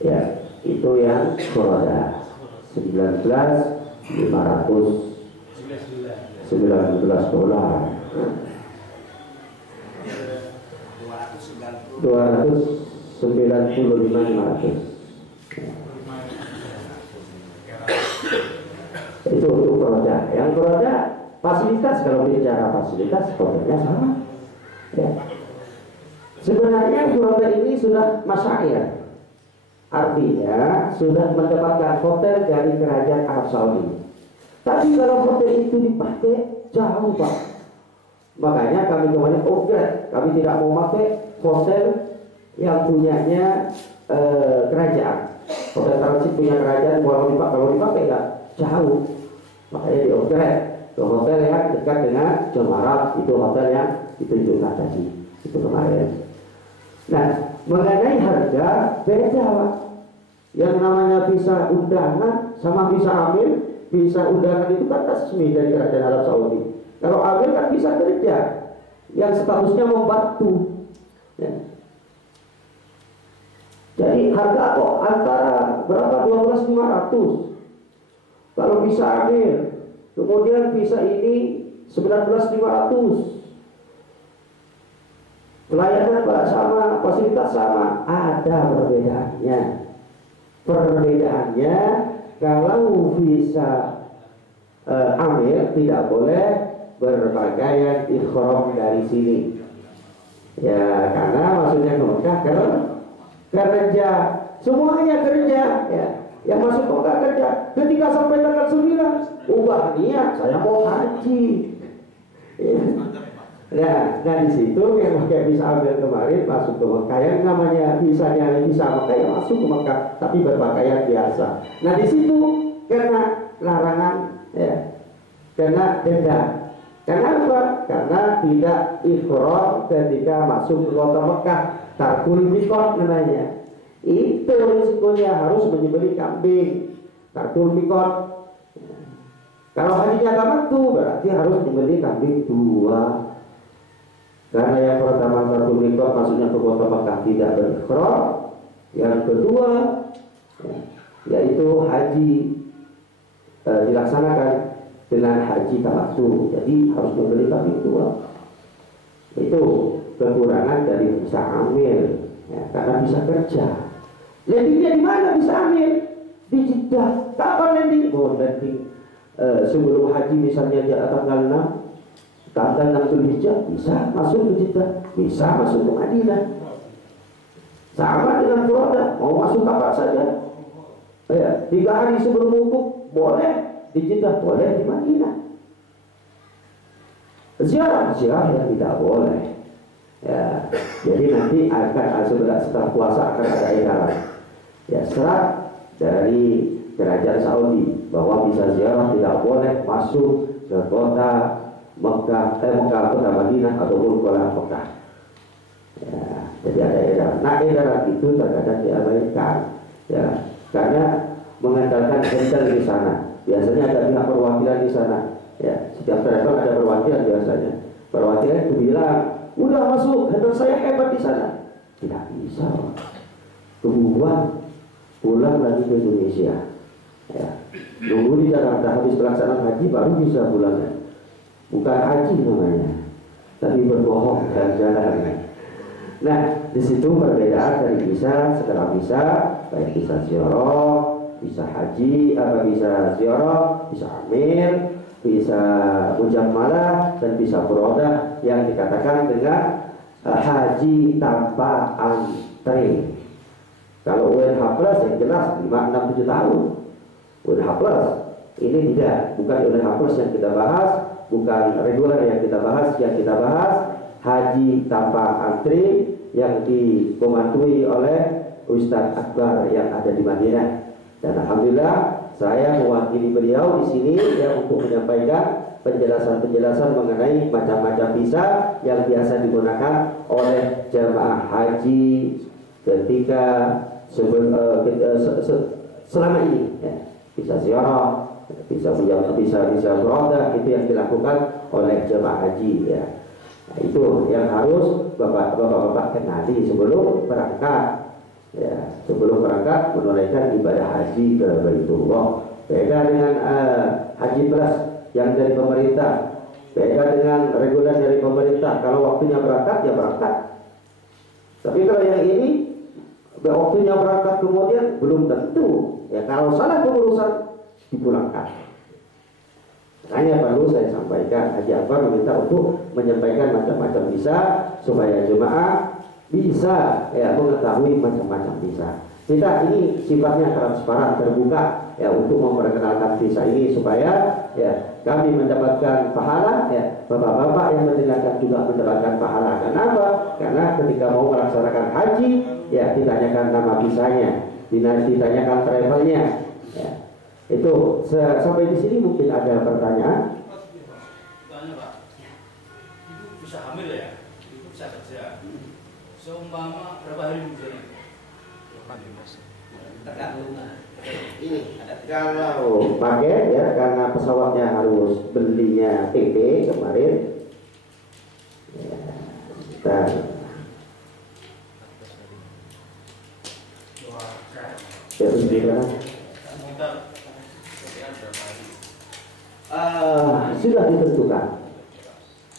Ya, itu yang beroda 19.519 dolar. 295.500. Itu untuk beroda. Yang beroda fasilitas, kalau bicara fasilitas hotelnya sama. Ya. Sebenarnya beroda ini sudah masyair. Artinya sudah mendapatkan hotel dari kerajaan Arab Saudi. Tapi kalau hotel itu dipakai jauh Pak. Makanya kami kemarin kami tidak mau pakai hotel yang punyanya kerajaan. Hotel transit punya kerajaan, kalau dipakai nggak jauh. Makanya ke hotel yang dekat dengan Jemarat, itu hotel yang ditunjukkan tadi itu kemarin. Nah, mengenai harga beda Pak. Yang namanya visa undangan sama visa amil. Visa undangan itu kan resmi dari kerajaan Arab Saudi. Kalau amil kan bisa kerja yang statusnya membantu ya. Jadi harga kok antara berapa 12.500 kalau bisa amil. Kemudian visa ini 19.500. Pelayanan sama, fasilitas sama, ada perbedaannya. Perbedaannya kalau visa amil tidak boleh berpakaian ihram dari sini. Ya, karena maksudnya ke Mekah kerja, semuanya kerja ya. Yang masuk ke Mekah kerja. Ketika sampai tanggal 9, ubah niat, saya mau haji. Ya. Nah di situ yang pakai visa ambil kemarin masuk ke Mekah, yang namanya visanya visa Mekah yang masuk ke Mekah tapi berpakaian biasa. Nah di situ kena larangan ya, kena denda. Kenapa? Karena tidak ihram ketika masuk ke kota Mekah, tarkul mikot namanya. Itu risikonya, harus menyembelih kambing, tarkul mikot. Kalau hajinya gak mantu berarti harus menyembelih kambing 2. Karena yang pertama tarkul mikot maksudnya ke kota Mekah tidak berihram. Yang kedua yaitu haji dilaksanakan dengan haji tamattu, jadi harus membeli kambing 2. Itu kekurangan dari visa amil ya, karena bisa kerja. Landingnya di mana bisa amil? Di Jeddah. Kapan landing? Oh, landing sebelum haji misalnya di tanggal 6, tanggal 6 Zulhijjah bisa masuk ke Jeddah, bisa masuk ke Madinah. Sama dengan Furoda, mau masuk kapan saja. Ya, 3 hari sebelum wukuf boleh di Jeddah, boleh di Madinah. Ziarah yang tidak boleh. Ya, jadi nanti akan setelah puasa akan ada edaran. Ya, serat dari kerajaan Saudi bahwa bisa ziarah tidak boleh masuk ke kota Mekah, kota Madinah ataupun kota Mekah. Ya, jadi ada edaran. Nah, edaran itu terkadang diabaikan. Ya, karena mengandalkan hotel di sana. Biasanya ada pihak perwakilan di sana. Ya, setiap travel ada perwakilan biasanya. Perwakilan itu bilang, udah masuk, hotel saya hebat di sana. Tidak bisa. Kemudian pulang lagi ke Indonesia. Ya, nunggu di Jakarta habis pelaksanaan haji baru bisa pulangnya. Bukan haji namanya, tapi berbohong jalan-jalan. Nah, di situ perbedaan dari visa, setelah visa, baik visa ziarah, visa haji, visa ziarah, visa amil, visa mujamalah, dan visa furodah yang dikatakan dengan haji tanpa antre. Kalau UNH plus yang jelas 5, 6, 7 tahun. UNH Plus. Ini tidak, bukan UNH Plus yang kita bahas, bukan reguler yang kita bahas. Yang kita bahas haji tanpa antri yang dikomandoi oleh Ustadz Akbar yang ada di Madinah. Dan alhamdulillah saya mewakili beliau di sini ya untuk menyampaikan penjelasan-penjelasan mengenai macam-macam visa yang biasa digunakan oleh jemaah haji ketika selama ini ya. Visa ziarah, visa beroda itu yang dilakukan oleh jemaah haji ya. Nah, itu yang harus bapak-bapak kenali sebelum berangkat ya, sebelum berangkat menunaikan ibadah haji ke Baitullah. Beda dengan haji plus yang dari pemerintah, beda dengan reguler dari pemerintah. Kalau waktunya berangkat ya berangkat. Tapi kalau yang ini waktunya berangkat kemudian belum tentu. Ya kalau salah pengurusan dipulangkan. Makanya perlu saya sampaikan, Haji Akbar meminta untuk menyampaikan macam-macam visa supaya jemaah bisa ya mengetahui macam-macam visa. Kita ini sifatnya transparan, terbuka ya untuk memperkenalkan visa ini supaya ya kami mendapatkan pahala ya, bapak-bapak yang mendengarkan juga mendapatkan pahala. Kenapa? Karena ketika mau melaksanakan haji ya ditanyakan nama visanya, ditanyakan travelnya ya. Itu sampai di sini mungkin ada pertanyaan. Tanya Pak, itu bisa hamil ya? Itu bisa kerja. Seumpama berapa hari bisa? Tergantung. Ini kalau pakai ya karena pesawatnya harus belinya PP kemarin. Ya, kita terus gimana? Sudah ditentukan.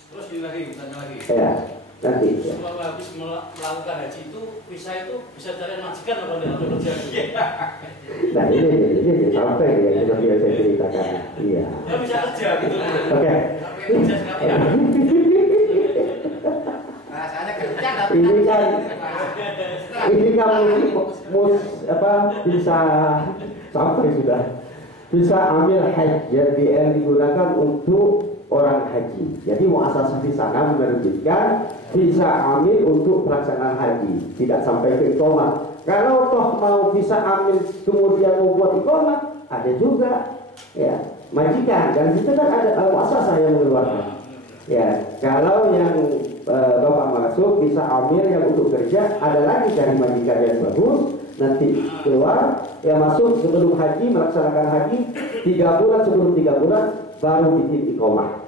Terus tanya lagi. Ya, nanti. Ya. Kalau habis melakukan haji itu visa itu bisa cari majikan atau tidak kerja? Nah ini sampai yang sudah biasa saya ceritakan. Iya. Ya bisa kerja gitu. Oke. Tapi bisa sekalian. Rasanya kerja Ini kan bisa sampai sudah. Bisa ambil haji yang digunakan untuk orang haji. Jadi muasasah di sana menerbitkan bisa ambil untuk pelaksanaan haji, tidak sampai ke iqamah. Kalau toh mau bisa ambil kemudian mau buat iqamah, ada juga ya majikan. Dan itu kan ada muasasah yang mengeluarkan. Ya, kalau yang bapak masuk bisa ambil yang untuk kerja, ada lagi dari majikan yang bagus. Nanti keluar ya masuk sebelum haji, melaksanakan haji 3 bulan, sebelum 3 bulan baru bikin iqamah.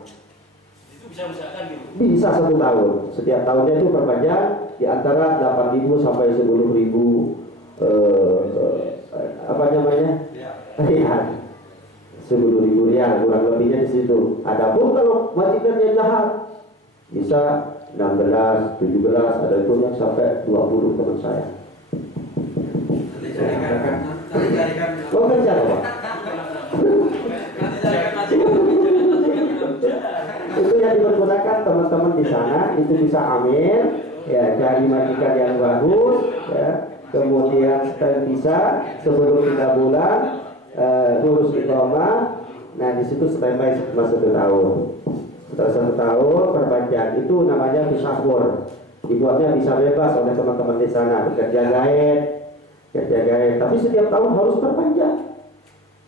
Itu bisa misalkan gitu. Bisa 1 tahun. Setiap tahunnya itu perpanjang di antara 8.000 sampai 10.000 apa namanya? Rial. 10.000 rial kurang lebihnya di situ. Adapun kalau majikannya jahat bisa 16, 17, ada pun yang sampai 20 teman saya. Kau kerja apa? Itu yang dipergunakan teman-teman di sana itu bisa ambil ya cari majikan yang bagus ya, kemudian bisa sebelum 3 bulan lulus iqamah. Nah di situ standby selama 1 tahun. Setelah 1 tahun perpanjang, itu namanya visa work. Dibuatnya bisa bebas oleh teman-teman di sana, bekerja gaet, tapi setiap tahun harus perpanjang.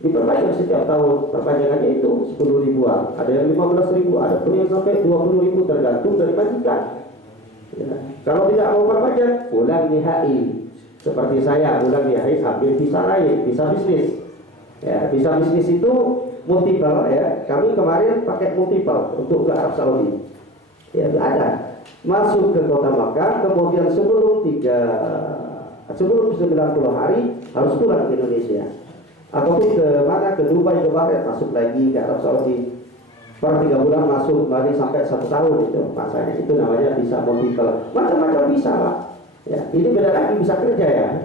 Diperpanjang setiap tahun, perpanjangannya itu 10 ribuan, ada yang 15 ribu, ada pun yang sampai 20 ribu tergantung dari majikan ya. Kalau tidak mau perpanjang, pulang nihai. Seperti saya, pulang nihai ambil visa lain, visa bisnis ya. Visa bisnis itu multiple ya, kami kemarin pakai multiple untuk ke Arab Saudi ya, ada masuk ke kota Makkah, kemudian sebelum 90 hari harus pulang ke Indonesia. Ataupun ke mana, ke Dubai, ke Bahrain, masuk lagi ke Arab Saudi. Per 3 bulan masuk lagi sampai 1 tahun itu masanya. Itu namanya bisa multiple. Macam-macam bisa Pak. Ya, ini beda lagi bisa kerja ya.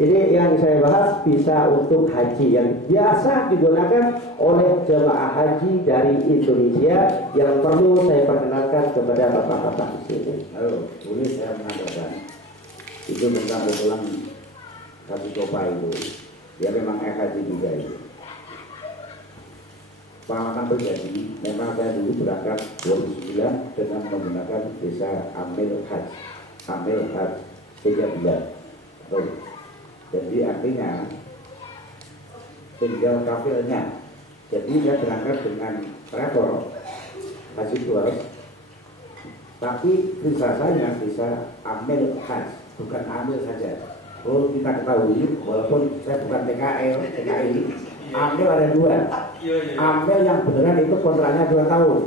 Ini yang saya bahas bisa untuk haji yang biasa digunakan oleh jemaah haji dari Indonesia yang perlu saya perkenalkan kepada bapak-bapak di sini. Halo, boleh saya menambahkan? Itu tentang pulang satu coba itu. Dia memang haji juga itu. pengalaman pribadi, memang saya dulu berangkat 2009 dengan menggunakan visa Amil Hajj 3 bulan. Jadi artinya tinggal kafilnya. Jadi saya berangkat dengan travel haji tour, tapi visa saya bisa Amil Hajj, bukan Amil saja. Oh, kita ketahui walaupun saya bukan TKI, Amil ada 2. Amil yang beneran itu kontraknya 2 tahun.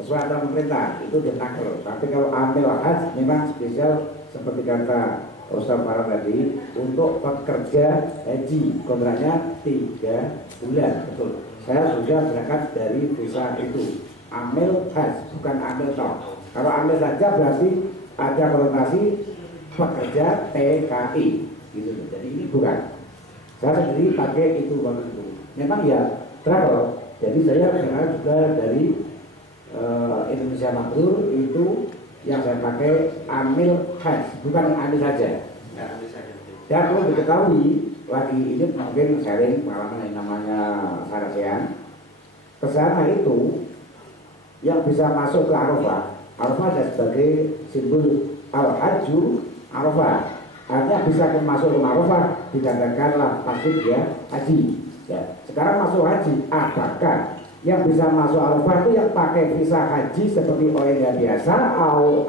Sesuai aturan pemerintah itu denaker. Tapi kalau Amil Hajj memang spesial seperti kata Ustaz Farah tadi, untuk pekerja haji kontraknya 3 bulan. Betul. Saya sudah berangkat dari visa itu Amil Hajj, bukan Amil Tok. Kalau Amil saja berarti ada konotasi pekerja TKI gitu. Jadi ini bukan. Saya sendiri pakai itu waktu itu. Memang ya travel. Jadi saya berangkat juga dari Indonesia Makmur itu yang saya pakai Amil Hajj, bukan Amil saja. Dan perlu diketahui lagi ini mungkin sharing pengalaman yang namanya Sarasean. Kesana itu yang bisa masuk ke Arafah. Arafah adalah sebagai simbol Al-Hajju Arafah. Artinya bisa masuk ke Arafah dikatakanlah pasti dia haji. Ya. Sekarang masuk haji, apakah yang bisa masuk Arafah itu yang pakai visa haji seperti ONH biasa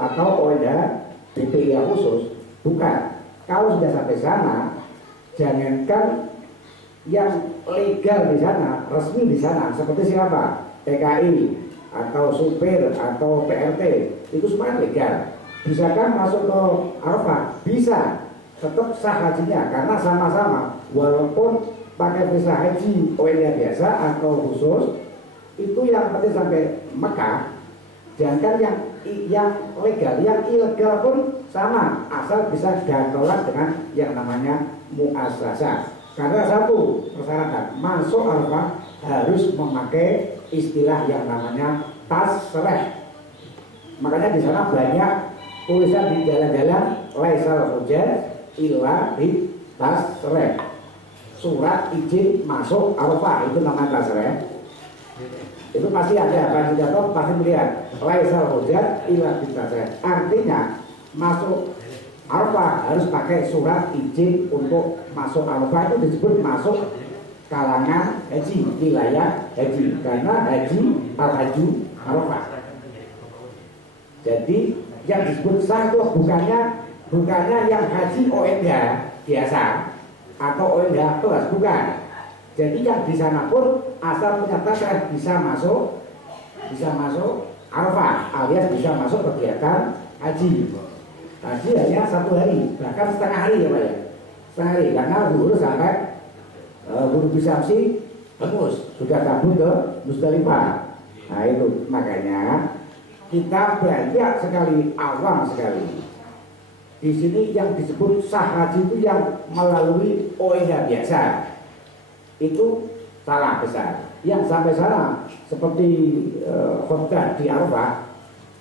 atau ONH BPI yang khusus? Bukan. Kalau sudah sampai sana, jangankan yang legal di sana, resmi di sana, seperti siapa? TKI atau supir atau PRT, itu semua legal. Bisakah masuk ke Arafah? Bisa. Tetap sah hajinya karena sama-sama walaupun pakai visa haji ONH biasa atau khusus, itu yang penting sampai Mekah. Jangan yang legal, yang ilegal pun sama, asal bisa gatolan dengan yang namanya muasasah. Karena satu persyaratan masuk Arafah harus memakai istilah yang namanya tasreh. Makanya di sana banyak tulisan di jalan-jalan laisal hujan illa di tasreh. Surat izin masuk Arafah itu namanya tasreh. Itu pasti ada, Pak Jatuh pasti melihat laisal hujan illa di tasreh. Artinya masuk Arafah harus pakai surat izin untuk masuk Arafah, itu disebut masuk kalangan haji, wilayah haji, karena haji al-haju Arafah. Jadi yang disebut sah itu bukannya yang haji ONH biasa atau ONH plus, bukan. Jadi yang di sana pun asal punya tasreh bisa masuk Arafah, alias bisa masuk kegiatan haji. Haji hanya 1 hari, bahkan setengah hari ya Pak ya. Setengah hari, karena dulu sampai guru Bisamsi bagus sudah kabur ke Musdalifah. Nah itu makanya kita banyak sekali awam sekali. Di sini yang disebut sah haji itu yang melalui ONH biasa. Itu salah besar. Yang sampai sana seperti khotbah di Arafah,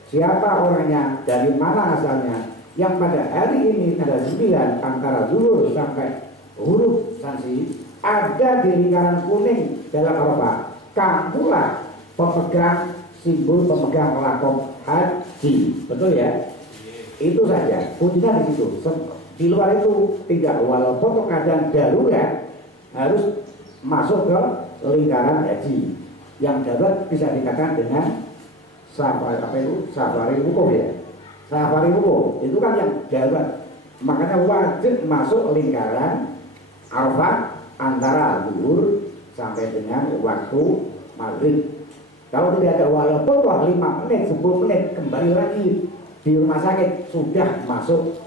siapa orangnya, dari mana asalnya, yang pada hari ini ada 9 antara zuhur sampai huruf sanksi ada di lingkaran kuning dalam Arafah. Kamulah pemegang simbol, pemegang lakom haji, betul ya? Itu saja, kuncinya di situ. Di luar itu tidak, walaupun keadaan darurat harus masuk ke lingkaran haji. Yang darurat bisa dikatakan dengan safari wukuf ya. Safari wukuf itu kan yang darurat. Makanya wajib masuk lingkaran Arafah antara zuhur sampai dengan waktu maghrib. Kalau tidak ada, walaupun 5 menit, 10 menit kembali lagi di rumah sakit sudah masuk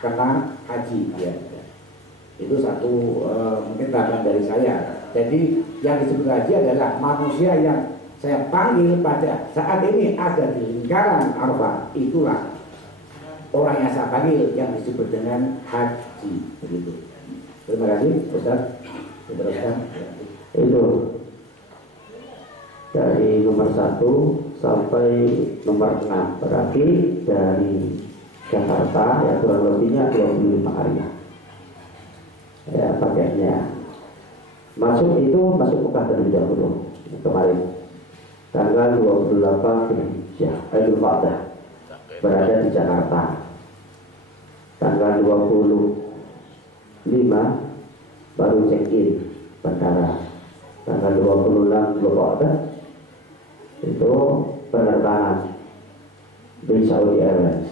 kena haji ya. Itu satu mungkin tambahan dari saya. Jadi yang disebut haji adalah manusia yang saya panggil pada saat ini ada di lingkaran Arafah. Itulah orang yang saya panggil yang disebut dengan haji. Begitu. Terima kasih Ustaz. Diteruskan. Itu dari nomor 1 sampai nomor 6, berarti dari Jakarta ya kurang lebihnya 25 hari ya paketnya. Masuk Mekah terlebih dahulu kemarin tanggal 28 Dzulhijjah, Idul Adha, berada di Jakarta. Tanggal 25 baru check-in bandara. Tanggal 26 Dzulhijjah itu penerbangan di Saudi Airlines.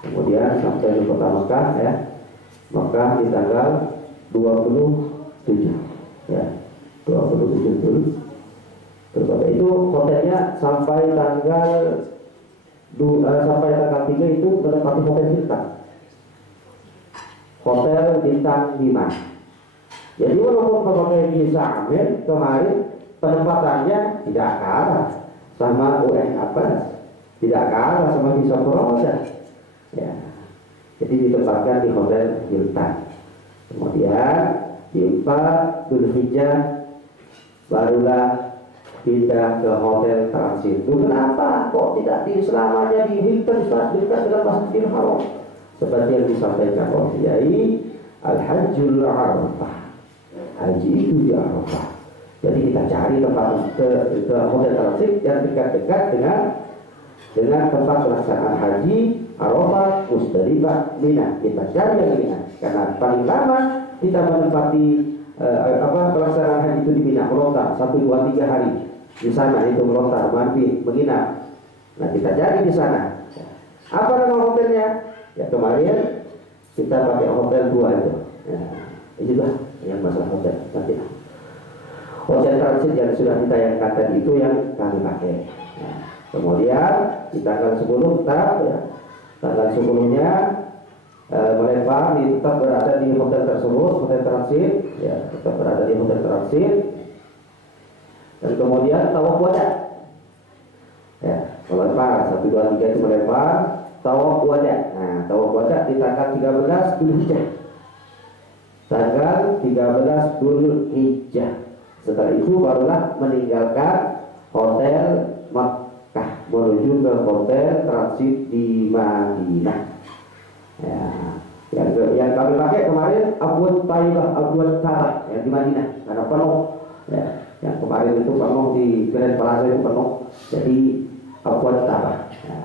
Kemudian sampai di kota Mekah ya. Mekah di tanggal 27 ya. 27 dulu. Itu hotelnya sampai tanggal 3 itu menempati hotel bintang. Hotel bintang 5. Jadi walaupun pakai visa Amir kemarin penempatannya tidak kalah sama UN Abbas, tidak kalah sama visa Promoda. Ya. Jadi ditempatkan di hotel bintang. Kemudian di 4 Dzulhijjah barulah pindah ke hotel transit. Kenapa kok tidak selamanya di Hilton dekat dengan Masjidil Haram? Seperti yang disampaikan oleh Kiai, Al-Hajjul Arafah. Haji itu di Arafah. Jadi kita cari tempat ke hotel transit yang dekat-dekat dengan tempat pelaksanaan haji, Arafah, Musdalifah, Mina. Kita cari yang Mina. Karena paling lama kita menempati pelaksanaan haji itu di Mina, melontar 1, 2, 3 hari di sana, itu melontar, mampir, menginap. Nah kita cari di sana. Apa nama hotelnya? Ya kemarin kita pakai hotel 2 itu. Ya, itulah yang masalah hotel. Nanti hotel transit yang sudah ditayangkan tadi itu yang kami pakai. Ya. Kemudian di tanggal 10 tanggal 10-nya melempar, tetap berada di hotel tersebut, hotel transit, ya tetap berada di hotel transit. Dan kemudian tawaf wada, ya melempar 1, 2, 3 itu melempar tawaf wada. Nah tawaf wada di tanggal 13 Dzulhijjah, tanggal 13 Dzulhijjah. Setelah itu barulah meninggalkan hotel Makkah menuju ke hotel transit di Madinah. Ya, yang kami pakai kemarin Abwad Taibah, Abwad Tabah yang di Madinah karena penuh. Ya, yang kemarin itu penuh di Grand Plaza itu penuh. Jadi Abwad Tabah. Ya.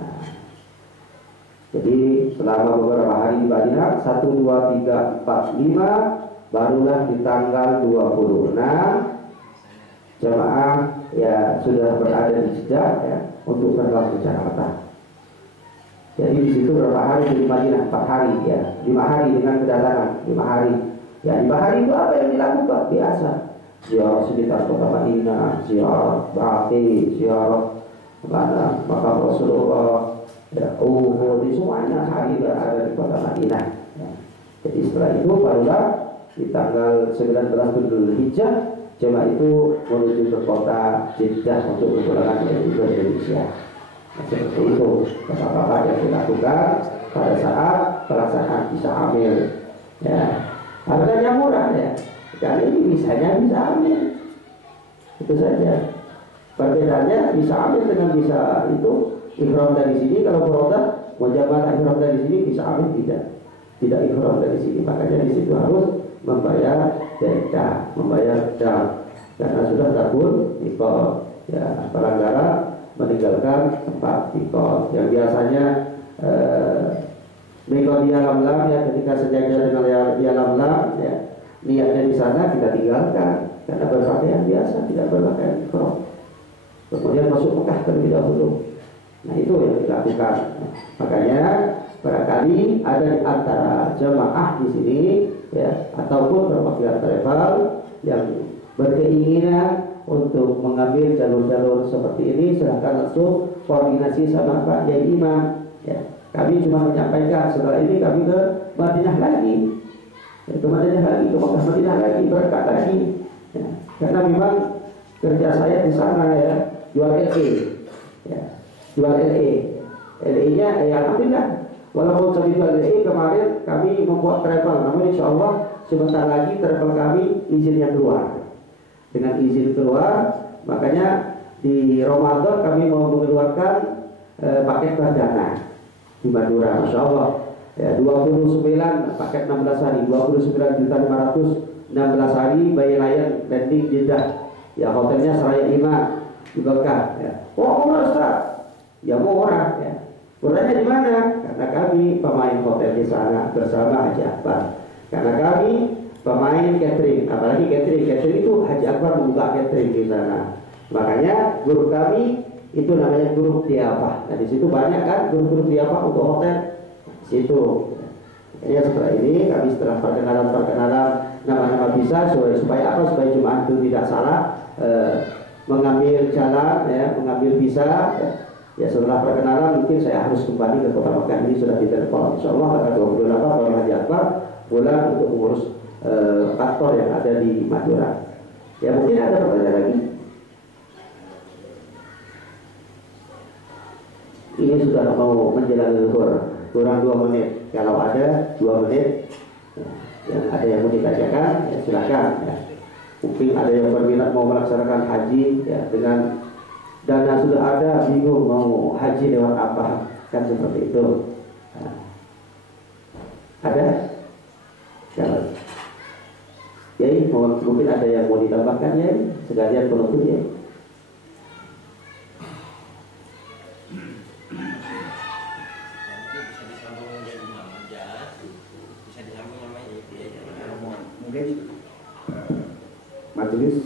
Jadi selama beberapa hari di Madinah 1, 2, 3, 4, 5 barulah di tanggal 26 jemaah ya sudah berada di Jeddah ya untuk terbang ke Jakarta. Jadi di situ berapa hari di Madinah? 4 hari ya, 5 hari dengan kedatangan 5 hari. Ya 5 hari itu apa yang dilakukan? Biasa ziarah sekitar kota Madinah, ziarah Baqi, ziarah mana makam Rasulullah, ya Uhud, semuanya hari berada di kota Madinah. Ya. Jadi setelah itu barulah di tanggal 19 Dzulhijjah jemaah itu menuju ke kota Jeddah untuk berpulangan ke Indonesia. Nah, seperti itu bapak-bapak yang dilakukan pada saat pelaksanaan visa Amir. Ya, harganya murah ya. Kali ini visanya visa Amir. Itu saja. Perbedaannya visa Amir dengan visa itu ihram dari sini. Kalau berobat mau jamaah ihram dari sini, visa Amir tidak ihram dari sini. Makanya di situ harus membayar denda, membayar dam karena sudah takut nikah ya pelanggaran meninggalkan tempat nikah yang biasanya nikah di alam lam ya ketika sejajar dengan di alam lam ya niatnya di sana kita tinggalkan karena berpakaian biasa tidak berpakaian ihram kemudian masuk Mekah terlebih dahulu. Nah itu yang dilakukan. Makanya barangkali ada di antara jemaah di sini ya ataupun perwakilan travel yang berkeinginan untuk mengambil jalur-jalur seperti ini silahkan langsung koordinasi sama Pak Yai Imam ya. Kami cuma menyampaikan setelah ini kami ke Madinah lagi ya, ke Madinah lagi, ke Mekah Madinah lagi, berangkat lagi ya. Karena memang kerja saya di sana ya jual LE ya, jual LE nya ya alhamdulillah walaupun kami jual LE kemarin kami membuat travel, namun insya Allah sebentar lagi travel kami izinnya keluar. Dengan izin keluar, makanya di Ramadan kami mau mengeluarkan paket perdana di Madura, Masya Allah. Ya, 29 paket 16 hari, 29.500 16 hari bayi layan landing Jeddah. Ya, hotelnya Seraya Iman di Mekah. Ya. Oh, murah Ustaz. Ya murah ya. Murahnya di mana? Karena kami pemain hotel di sana bersama Haji Akbar. Karena kami pemain catering, apalagi catering itu Haji Akbar membuka catering di sana. Makanya grup kami itu namanya grup Diafah. Nah di situ banyak kan grup-grup Diafah untuk hotel. Di situ. Ya setelah ini kami setelah perkenalan nama-nama bisa supaya apa? Supaya jemaah itu tidak salah mengambil jalan, ya, mengambil visa. Ya setelah perkenalan mungkin saya harus kembali ke kota Mekah. Ini sudah ditelepon. Insyaallah tanggal 28 Bapak Haji Akbar pulang untuk mengurus kantor yang ada di Madura. Ya mungkin ada pertanyaan lagi. Ini sudah mau menjelang zuhur, kurang 2 menit. Kalau ada 2 menit, ya, yang ada yang mau ditanyakan, ya silakan. Ya. Mungkin ada yang berminat mau melaksanakan haji, ya dengan dana sudah ada, bingung mau haji lewat apa, kan seperti itu. Nah, ada? Jangan. Ya, mungkin ada yang mau ditambahkan ya, sekalian penutup ya. Mungkin majelis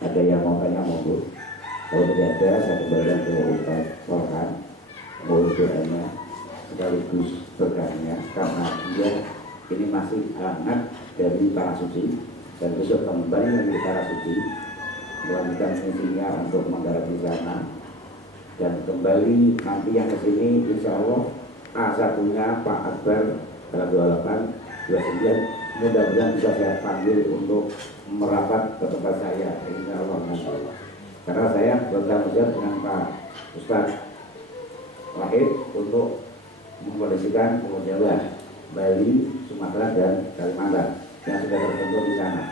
ada yang mau tanya monggo. Kalau tidak ada, saya kembalikan ke Ustaz Farhan. Mohon doanya sekaligus berkahnya karena dia ini masih anak dari Tanah Suci dan besok kembali dari Tanah Suci melanjutkan misinya untuk menggarap di sana dan kembali nanti yang kesini insya Allah A1-nya Pak Akbar tanggal 28 29 mudah-mudahan bisa saya panggil untuk merapat ke tempat saya insya Allah nanti. Karena saya bertanggung dengan Pak Ustadz Wahid untuk mengkondisikan Jawa, Bali, Sumatera dan Kalimantan yang sudah terbentuk di sana.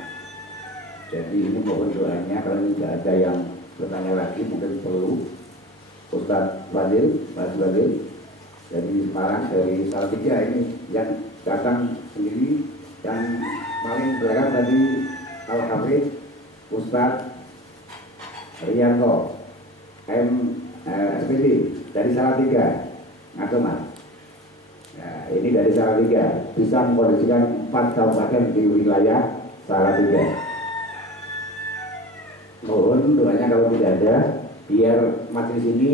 Jadi ini mohon doanya. Kalau tidak ada yang bertanya lagi mungkin perlu Ustadz Fadil, Pak Fadil dari Semarang, dari Salatiga ini yang datang sendiri. Yang paling belakang tadi Al-Hafidh Ustadz Rianto SPD dari Salatiga Ngateman. Nah, ini dari Salatiga bisa mengkondisikan 4 kabupaten di wilayah Salatiga. Mohon doanya kalau tidak ada, biar majelis ini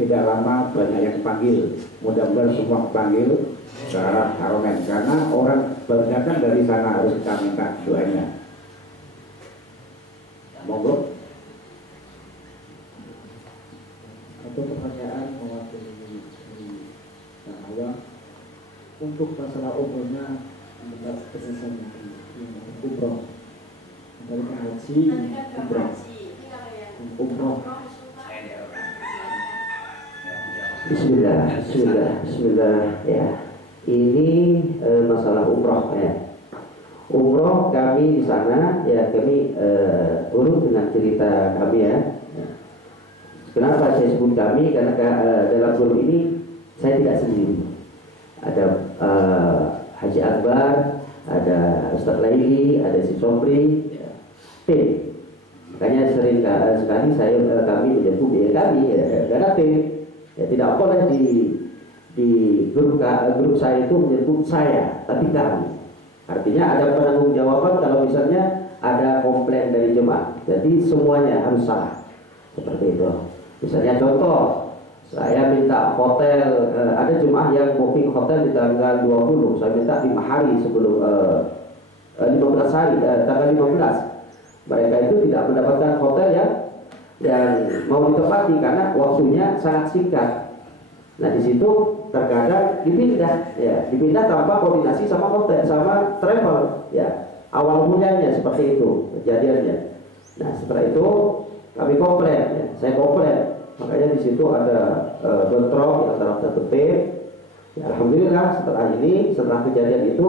tidak lama banyak yang panggil. Mudah-mudahan semua panggil ke arah Haromen karena orang baru datang dari sana harus kita minta doanya. Monggo. Satu pertanyaan mewakili awal untuk masalah umrohnya mendapat kesesan umroh dari haji umroh. Bismillah ya. Ini masalah umroh ya. Umroh kami di sana ya kami urut dengan cerita kami ya. Kenapa saya sebut kami? Karena dalam grup ini saya tidak sendiri. Ada Haji Akbar, ada Ustadz Laili, ada si Sobri, tim. Makanya sering sekali kami menyebut ya kami ya, karena tim ya tidak boleh di grup saya itu menyebut saya, tapi kami. Artinya ada penanggung jawaban kalau misalnya ada komplain dari jemaah. Jadi semuanya harus salah. Seperti itu. Misalnya contoh, saya minta hotel, ada jemaah yang booking hotel di tanggal 20, saya minta 5 hari sebelum 15 hari, tanggal 15. Mereka itu tidak mendapatkan hotel yang mau ditempati karena waktunya sangat singkat. Nah di situ terkadang dipindah tanpa koordinasi sama hotel, sama travel, ya awal mulanya seperti itu kejadiannya. Nah setelah itu kami komplain, ya. Saya komplain, makanya di situ ada bentrok antara satu tim. Ya, alhamdulillah setelah kejadian itu,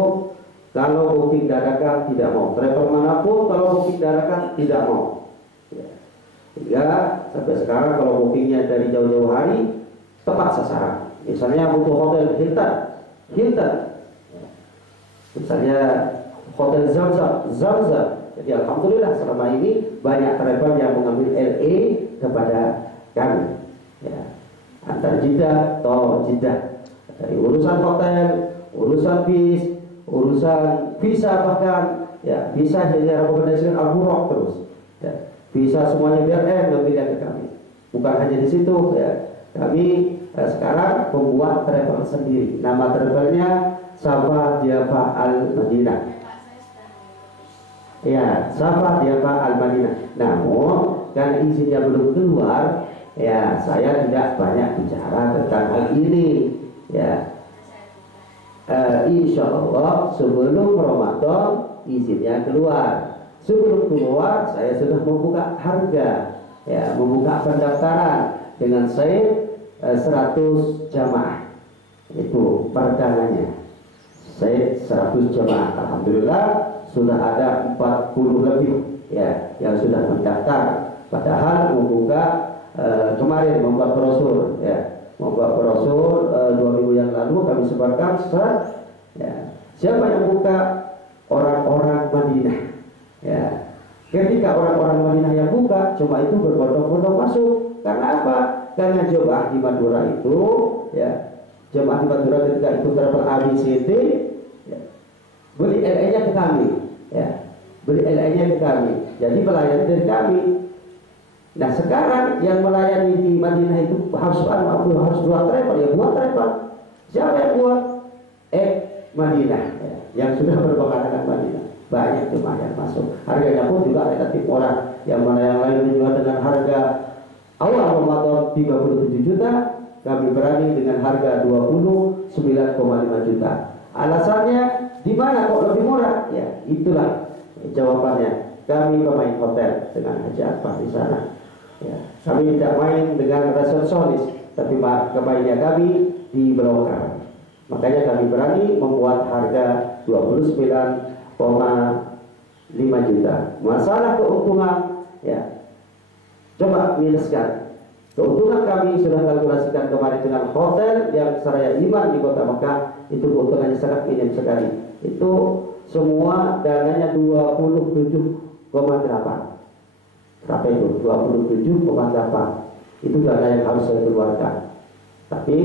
kalau booking dadakan tidak mau, travel manapun kalau booking dadakan tidak mau. Ya. Sehingga sampai sekarang kalau bookingnya dari jauh-jauh hari tepat sasaran. Misalnya butuh hotel Hilton, Hilton, misalnya Hotel Zamzam. Jadi alhamdulillah selama ini banyak travel yang mengambil LA kepada kami. Ya. Antar Jeddah atau Jeddah. Dari urusan hotel, urusan bis, urusan visa bahkan, ya visa hanya rekomendasikan Al-Buraq terus. Ya. Visa semuanya BRN ngambilnya ke kami. Bukan hanya di situ, ya. Kami sekarang membuat travel sendiri. Nama travelnya Safa Diafa Al-Madinah. Ya, Safa Diafa Al-Madinah. Namun karena izinnya belum keluar, ya saya tidak banyak bicara tentang hal ini. Ya, insya Allah sebelum Ramadan izinnya keluar. Sebelum keluar saya sudah membuka harga, ya membuka pendaftaran dengan saya 100 jamaah itu perdananya. Saya 100 jamaah. Alhamdulillah sudah ada 40 lebih ya yang sudah mendaftar. Padahal membuka kemarin membuat brosur ya, membuat brosur 2 minggu yang lalu kami sebarkan ya. Siapa yang buka? Orang-orang Madinah ya. Ketika orang-orang Madinah yang buka, cuma itu berbondong-bondong masuk. Karena apa? Karena jemaah di Madura itu ya, jemaah di Madura ketika itu travel ABCD ya, beli LE-nya ke kami ya, beli LE-nya ke kami, jadi melayani dari kami. Nah sekarang yang melayani di Madinah itu harus dua travel, ya buat travel. Siapa yang buat? Madinah ya, yang sudah berpengalaman Madinah. Banyak jemaah yang masuk. Harganya pun juga relatif murah. Yang mana yang lain dijual dengan harga awal Ramadan 37 juta, kami berani dengan harga 29,5 juta. Alasannya di mana kok lebih murah? Ya, itulah jawabannya. Kami pemain hotel dengan Haji Akbar di sana. Ya, kami tidak main dengan resepsionis, tapi kemainnya kami di broker. Makanya kami berani membuat harga 29,5 juta. Masalah keuntungan, ya, coba minuskan. Keuntungan kami sudah kalkulasikan kemarin dengan hotel yang Seraya Iman di Kota Mekah, itu keuntungannya sangat minim sekali. Itu semua dananya 27,8. Berapa itu? 27,8. Itu dana yang harus saya keluarkan. Tapi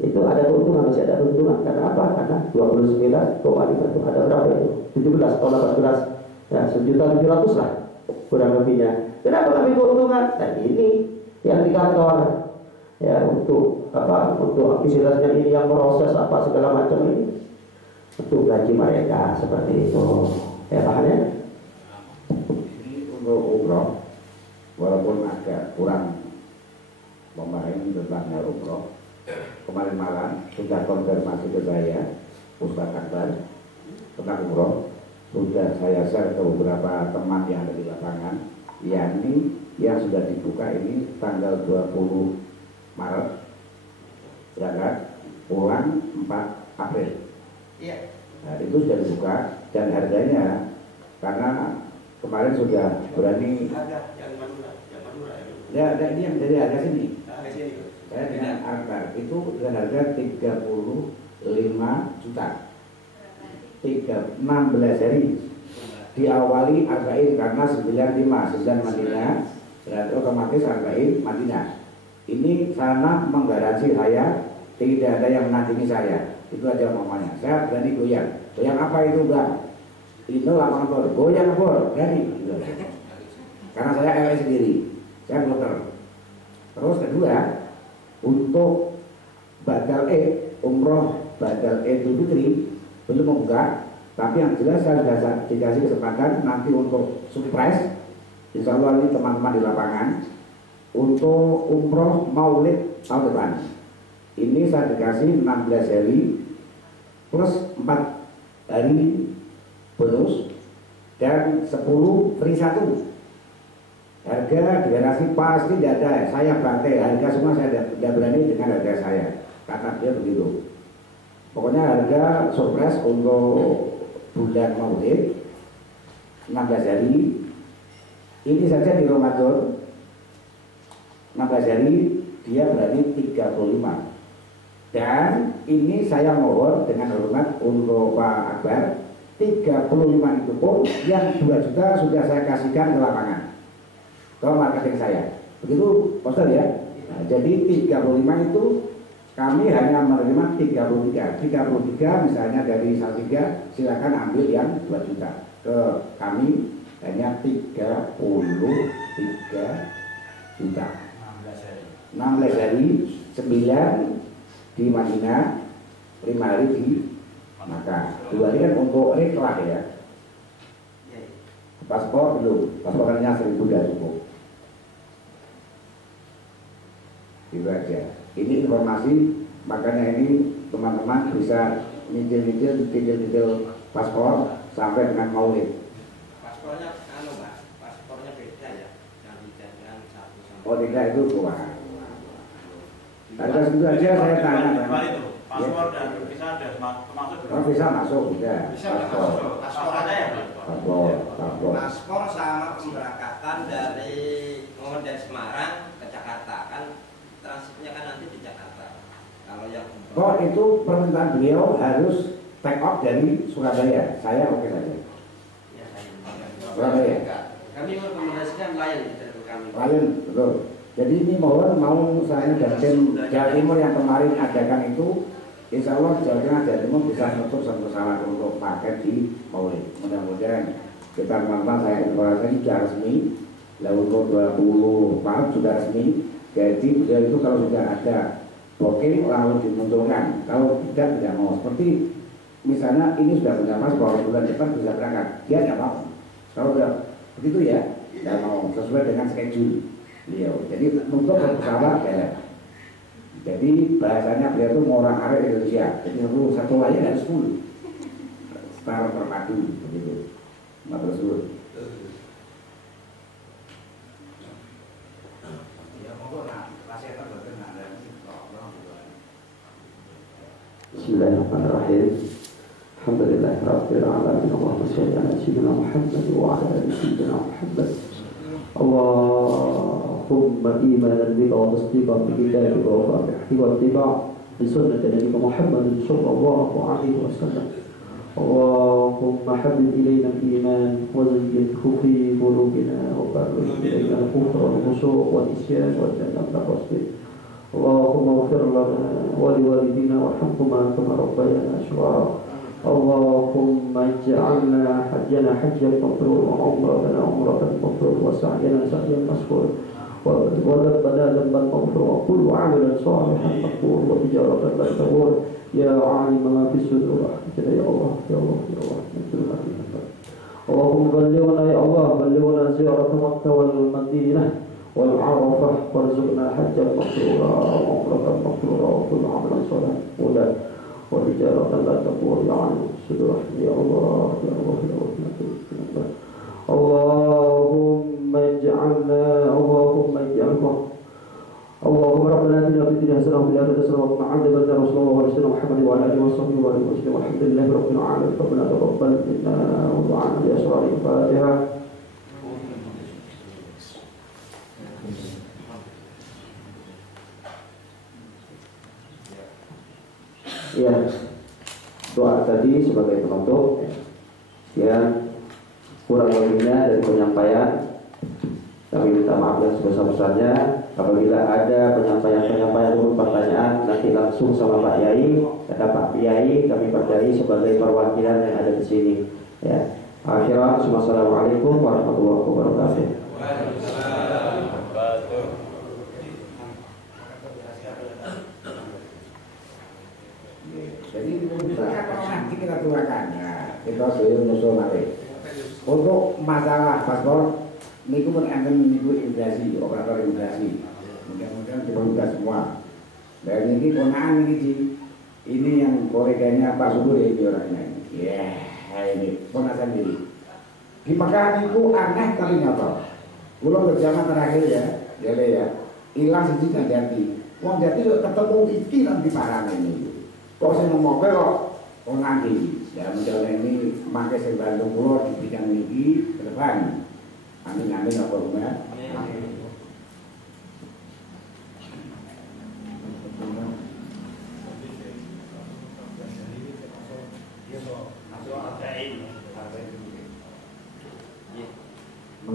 itu ada keuntungan, masih ada keuntungan. Karena apa? Karena 29,5 itu ada berapa itu? 17 atau 18 ya, 1.700.000 lah kurang lebihnya. Kenapa kami keuntungan? Nah ini yang di kantor ya, untuk apa? Untuk aktivitasnya ini yang proses apa segala macam ini untuk gaji mereka seperti itu. Ya pahamnya? Ini untuk umroh walaupun agak kurang memahami tentang umroh. Kemarin malam sudah konfirmasi ke saya Ustaz Akbar tentang umroh, sudah saya share ke beberapa teman yang ada di lapangan, yakni yang sudah dibuka ini tanggal 20 Maret berangkat, pulang 4 April. Iya. Nah, itu sudah dibuka dan harganya karena kemarin sudah berani harga yang Madura ya, ini yang dari harga sini. Harga sini. Saya dengan angka itu dengan harga 35 juta 16 hari diawali Arbain karena 95 Madinah dan otomatis Arbain Madinah. Ini sana menggaransi saya tidak ada yang menandingi saya, itu aja omongannya. Saya berani goyang apa itu Bang? Itu lapangan bor, goyang bor, berani gitu. Karena saya LA sendiri, saya bloker. Terus kedua, untuk badal umroh badal Idul Fitri belum membuka, tapi yang jelas saya sudah dikasih kesempatan nanti untuk surprise, insya Allah ini teman-teman di lapangan untuk umroh Maulid tahun depan. Ini saya dikasih 16 hari plus 4 hari bonus dan 10 free 1. Harga garasi pasti tidak ada, saya bantai harga semua, saya tidak berani dengan harga saya, kata dia begitu. Pokoknya harga surprise untuk bulan Maulid 16 hari ini saja di Ramadan 16 hari dia berani 35, dan ini saya mohon dengan hormat untuk Pak Akbar, 35 itu pun yang 2 juta sudah saya kasihkan ke lapangan, ke marketing saya. Begitu Pak Ustaz ya. Nah, jadi 35 itu kami hanya menerima 33 misalnya dari Salatiga, silakan ambil yang 2 juta. Ke kami hanya 33 juta. 16 hari, 9 di Madinah, 5 hari di Makkah. 2 hari kan untuk reklah ya. Paspor belum, paspornya 1.000 sudah cukup. Itu aja. Ini informasi, makanya ini teman-teman bisa nyicil paspor sampai dengan Maulid. Paspornya Pak, paspornya beda ya, yang dijadikan satu sama. Oh tidak, itu kurang. Harga segitu aja saya tanya. Paspor dan visa ada termasuk belum? Oh, bisa masuk juga. Paspor ada ya? Paspor sama pemberangkatan dari Semarang ke Jakarta kan, transitnya kan nanti di Jakarta. Kalau yang itu permintaan beliau harus take off dari Surabaya. Saya oke saja. ya, Surabaya. Kami merekomendasikan Lion dari kami. Lion, betul. Jadi ini mau saya dan tim Jawa Timur yang kemarin adakan itu, insya Allah Jawa Tengah Jawa Timur bisa menutup sama-sama untuk paket di Maulid. Mudah-mudahan kita teman-teman saya informasi sudah resmi, lalu untuk 20 Maret sudah resmi. Jadi beliau itu kalau sudah ada booking lalu dimunculkan, kalau tidak mau. Seperti misalnya ini sudah punya paspor, bulan depan bisa berangkat, dia tidak mau. Kalau sudah begitu ya, tidak mau sesuai dengan schedule beliau. Jadi untuk pesawat ya. Jadi bahasanya beliau itu orang Arab Indonesia. Jadi satu layar harus full, setara terpadu begitu. Matur. Bismillahirrahmanirrahim. Alhamdulillahirabbil alamin. Allahumma shalli ala sayyidina Muhammad wa ala ali sayyidina Muhammad. Allahumma imanan bika wa tasdiqan bi kitabika wa fahmi wa ittiba' li sunnati nabiyyika Muhammad sallallahu alaihi wasallam. Allahumma habbib ilayna al-iman wa zayyinhu fi qulubina wa karrih ilayna al-kufra wal fusuq wal isyan wa jannibna al-fasik. Allahumma ighfir lana wa liwalidina warhamhuma kama rabbayana shighara. Allahumma ij'alna hajjana hajjan mabrur wa umratana umratan mabrur wa sa'yana sa'yan mashkur wa dhanbana dhanban maghfur wa kullu 'amalin salihan maqbul wa tijaratan la tabur ya 'alim ma fi sudur ya Allah ya Allah ya Allah. Allahumma ballighna ya Allah ballighna ziyarat Makkah wal Madinah wal Arafah warzuqna hajjan mabrura wa umratan mabrura wa kullu 'amalin salihan وتجارة لا تقول عن صدور يا الله يا الله يا الله. اللهم اجعلنا اللهم ربنا اتنا في الدنيا حسنة وفي الآخرة حسنة وقنا عذاب النار. صلى الله عليه وسلم محمد وعلى آله وصحبه وسلم والحمد لله رب العالمين. ربنا تقبل منا ودعانا بأسرار الفاتحة. Ya, doa tadi sebagai penutup. Ya, kurang lebihnya dari penyampaian kami minta maaf yang sebesar-besarnya. Apabila ada penyampaian untuk pertanyaan, nanti langsung sama Pak Yai. Kata Pak Yai, kami percayai sebagai perwakilan yang ada di sini. Ya, akhirat, wassalamualaikum warahmatullahi wabarakatuh. Jadi nanti kita turakan ya, kita sudah musuh mati. Untuk masalah paspor, ini pun akan menipu imigrasi, operator imigrasi. Mudah-mudahan dipermudah semua. Dan ini ponaan ini yang koleganya Pak Subur ya, ini orangnya. Ya, ini ponasan diri. Di Mekah itu aneh tapi nyata. Pulau zaman terakhir ya, hilang sejak Jati. Wong Jati ketemu iki nanti parah ini. Kok saya ngomong kok nanti ya menjalani ini pakai saya bantu pulau di bidang ini ke depan. Amin amin apa rumah.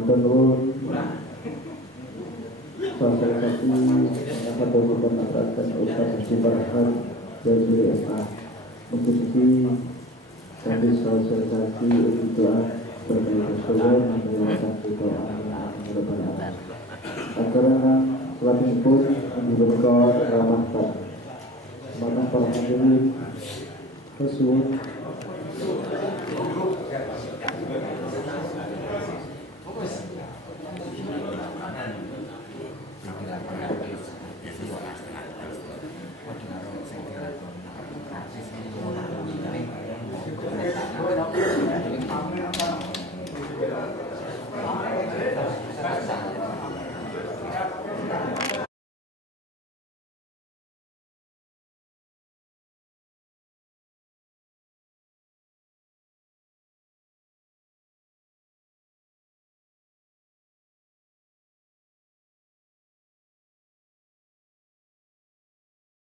Matur nuwun. Sosialisasi akan berkomunikasi Ustaz Haji Farhan dari SA mengikuti tadi sosialisasi untuk doa berbagai Rasulullah menjelaskan doa kepada acara selain pun diberkati rahmat maka para hadirin tersebut